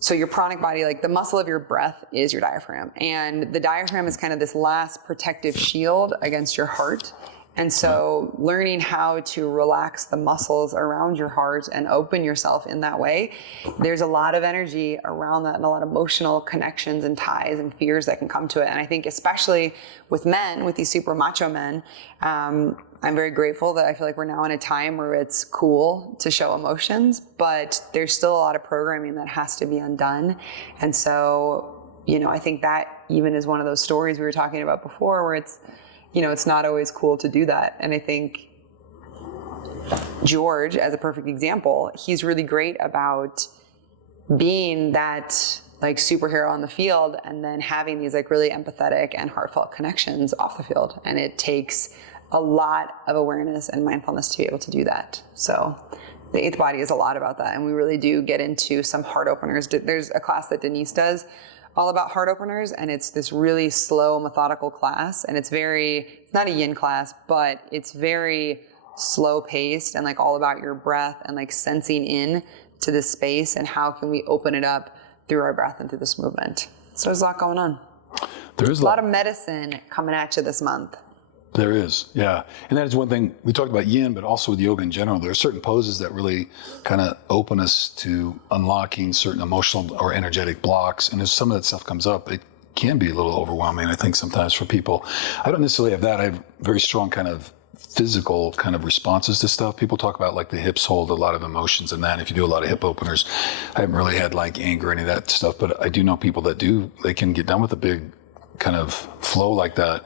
your pranic body, like the muscle of your breath is your diaphragm. And the diaphragm is kind of this last protective shield against your heart. And so learning how to relax the muscles around your heart and open yourself in that way, there's a lot of energy around that and a lot of emotional connections and ties and fears that can come to it. And I think especially with men, with these super macho men, I'm very grateful that I feel like we're now in a time where it's cool to show emotions, but there's still a lot of programming that has to be undone. And so, I think that even is one of those stories we were talking about before where it's not always cool to do that. And I think George, as a perfect example, he's really great about being that like superhero on the field and then having these like really empathetic and heartfelt connections off the field. And it takes a lot of awareness and mindfulness to be able to do that. So the eighth body is a lot about that. And we really do get into some heart openers. There's a class that Denise does all about heart openers, and it's this really slow, methodical class, and it's not a yin class, but it's very slow paced and like all about your breath and like sensing in to this space and how can we open it up through our breath and through this movement. So there's a lot going on. There is a lot of medicine coming at you this month. There is, yeah. And that is one thing, we talked about yin, but also with yoga in general, there are certain poses that really kind of open us to unlocking certain emotional or energetic blocks. And as some of that stuff comes up, it can be a little overwhelming, I think, sometimes for people. I don't necessarily have that. I have very strong kind of physical kind of responses to stuff. People talk about like the hips hold a lot of emotions and that. And if you do a lot of hip openers, I haven't really had like anger or any of that stuff, but I do know people that do, they can get done with a big kind of flow like that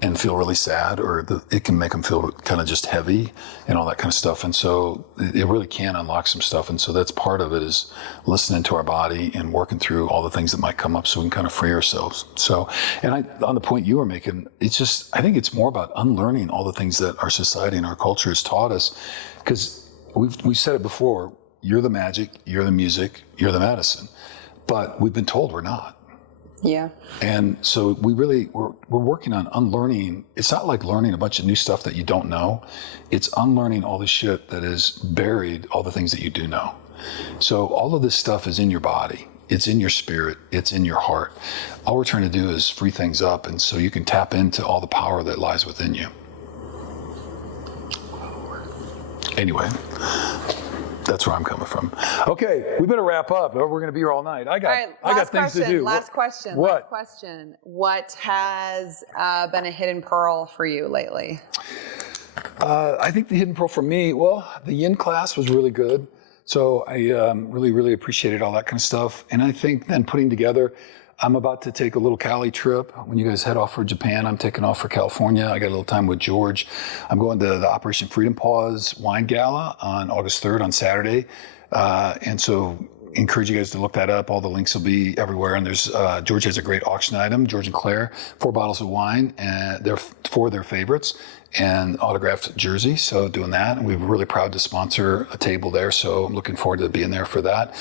and feel really sad, or it can make them feel kind of just heavy and all that kind of stuff. And so it really can unlock some stuff. And so that's part of it, is listening to our body and working through all the things that might come up so we can kind of free ourselves. So, and on the point you were making, it's just, I think it's more about unlearning all the things that our society and our culture has taught us. Because we've said it before, you're the magic, you're the music, you're the medicine. But we've been told we're not. Yeah. And so we're working on unlearning. It's not like learning a bunch of new stuff that you don't know. It's unlearning all the shit that is buried, all the things that you do know. So all of this stuff is in your body. It's in your spirit. It's in your heart. All we're trying to do is free things up, and so you can tap into all the power that lies within you. Anyway. That's where I'm coming from. Okay, we better wrap up, or we're going to be here all night. I got things to do. Last question. What has been a hidden pearl for you lately? I think the hidden pearl for me, the yin class was really good. So I really, really appreciated all that kind of stuff. And I think then putting together, I'm about to take a little Cali trip. When you guys head off for Japan, I'm taking off for California. I got a little time with George. I'm going to the Operation Freedom Pause Wine Gala on August 3rd on Saturday. And so encourage you guys to look that up. All the links will be everywhere. And there's George has a great auction item, George and Claire, 4 bottles of wine, and they're 4 of their favorites, and autographed jersey. So doing that, and we're really proud to sponsor a table there. So I'm looking forward to being there for that.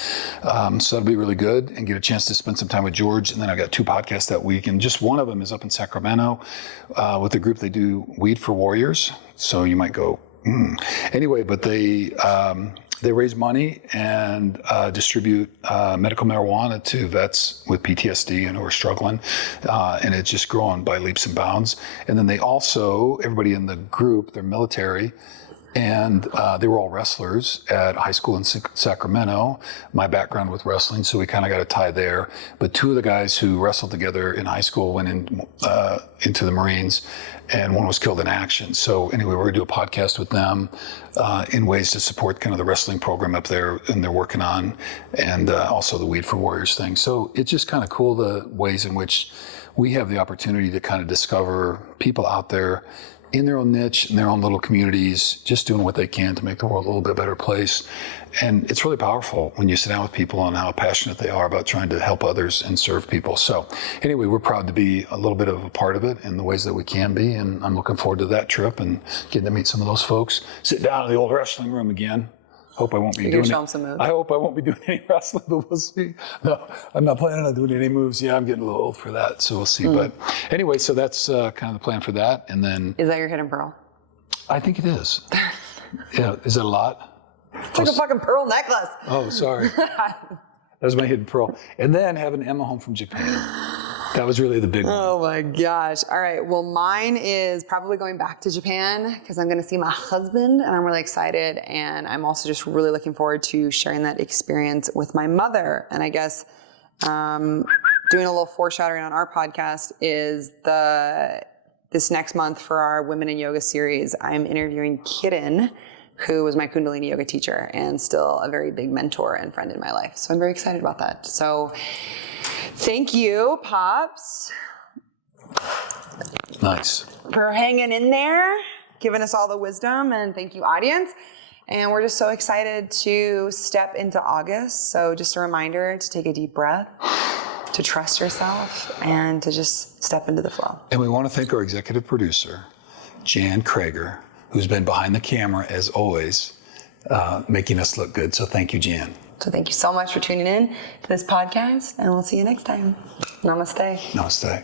So that'll be really good, and get a chance to spend some time with George. And then I've got 2 podcasts that week, and just one of them is up in Sacramento with a group. They do Weed for Warriors. So you might go, Anyway, but they raise money and distribute medical marijuana to vets with PTSD and who are struggling, and it's just growing by leaps and bounds. And then they also, everybody in the group, they're military, And they were all wrestlers at high school in Sacramento. My background with wrestling, so we kind of got a tie there. But two of the guys who wrestled together in high school went into the Marines, and one was killed in action. So anyway, we're going to do a podcast with them in ways to support kind of the wrestling program up there, and they're working on, and also the Weed for Warriors thing. So it's just kind of cool the ways in which we have the opportunity to kind of discover people out there in their own niche, in their own little communities, just doing what they can to make the world a little bit better place. And it's really powerful when you sit down with people on how passionate they are about trying to help others and serve people. So anyway, we're proud to be a little bit of a part of it in the ways that we can be. And I'm looking forward to that trip and getting to meet some of those folks. Sit down in the old wrestling room again. Hope I won't be doing show 'em some moves. I hope I won't be doing any wrestling, but we'll see. No, I'm not planning on doing any moves. Yeah, I'm getting a little old for that, so we'll see. But anyway, so that's kind of the plan for that. And then Is that your hidden pearl? I think it is. Yeah, is it a lot? It's like a fucking pearl necklace. Oh, sorry. That was my hidden pearl. And then having Emma home from Japan. That was really the big one. Oh my gosh. All right. Well, mine is probably going back to Japan because I'm going to see my husband and I'm really excited. And I'm also just really looking forward to sharing that experience with my mother. And I guess doing a little foreshadowing on our podcast is this next month for our Women in Yoga series, I'm interviewing Kittle, who was my Kundalini yoga teacher and still a very big mentor and friend in my life. So I'm very excited about that. So thank you, Pops. Nice. For hanging in there, giving us all the wisdom, and thank you, audience. And we're just so excited to step into August. So just a reminder to take a deep breath, to trust yourself, and to just step into the flow. And we want to thank our executive producer, Jan Krager, who's been behind the camera as always, making us look good. So thank you, Jan. So thank you so much for tuning in to this podcast, and we'll see you next time. Namaste. Namaste.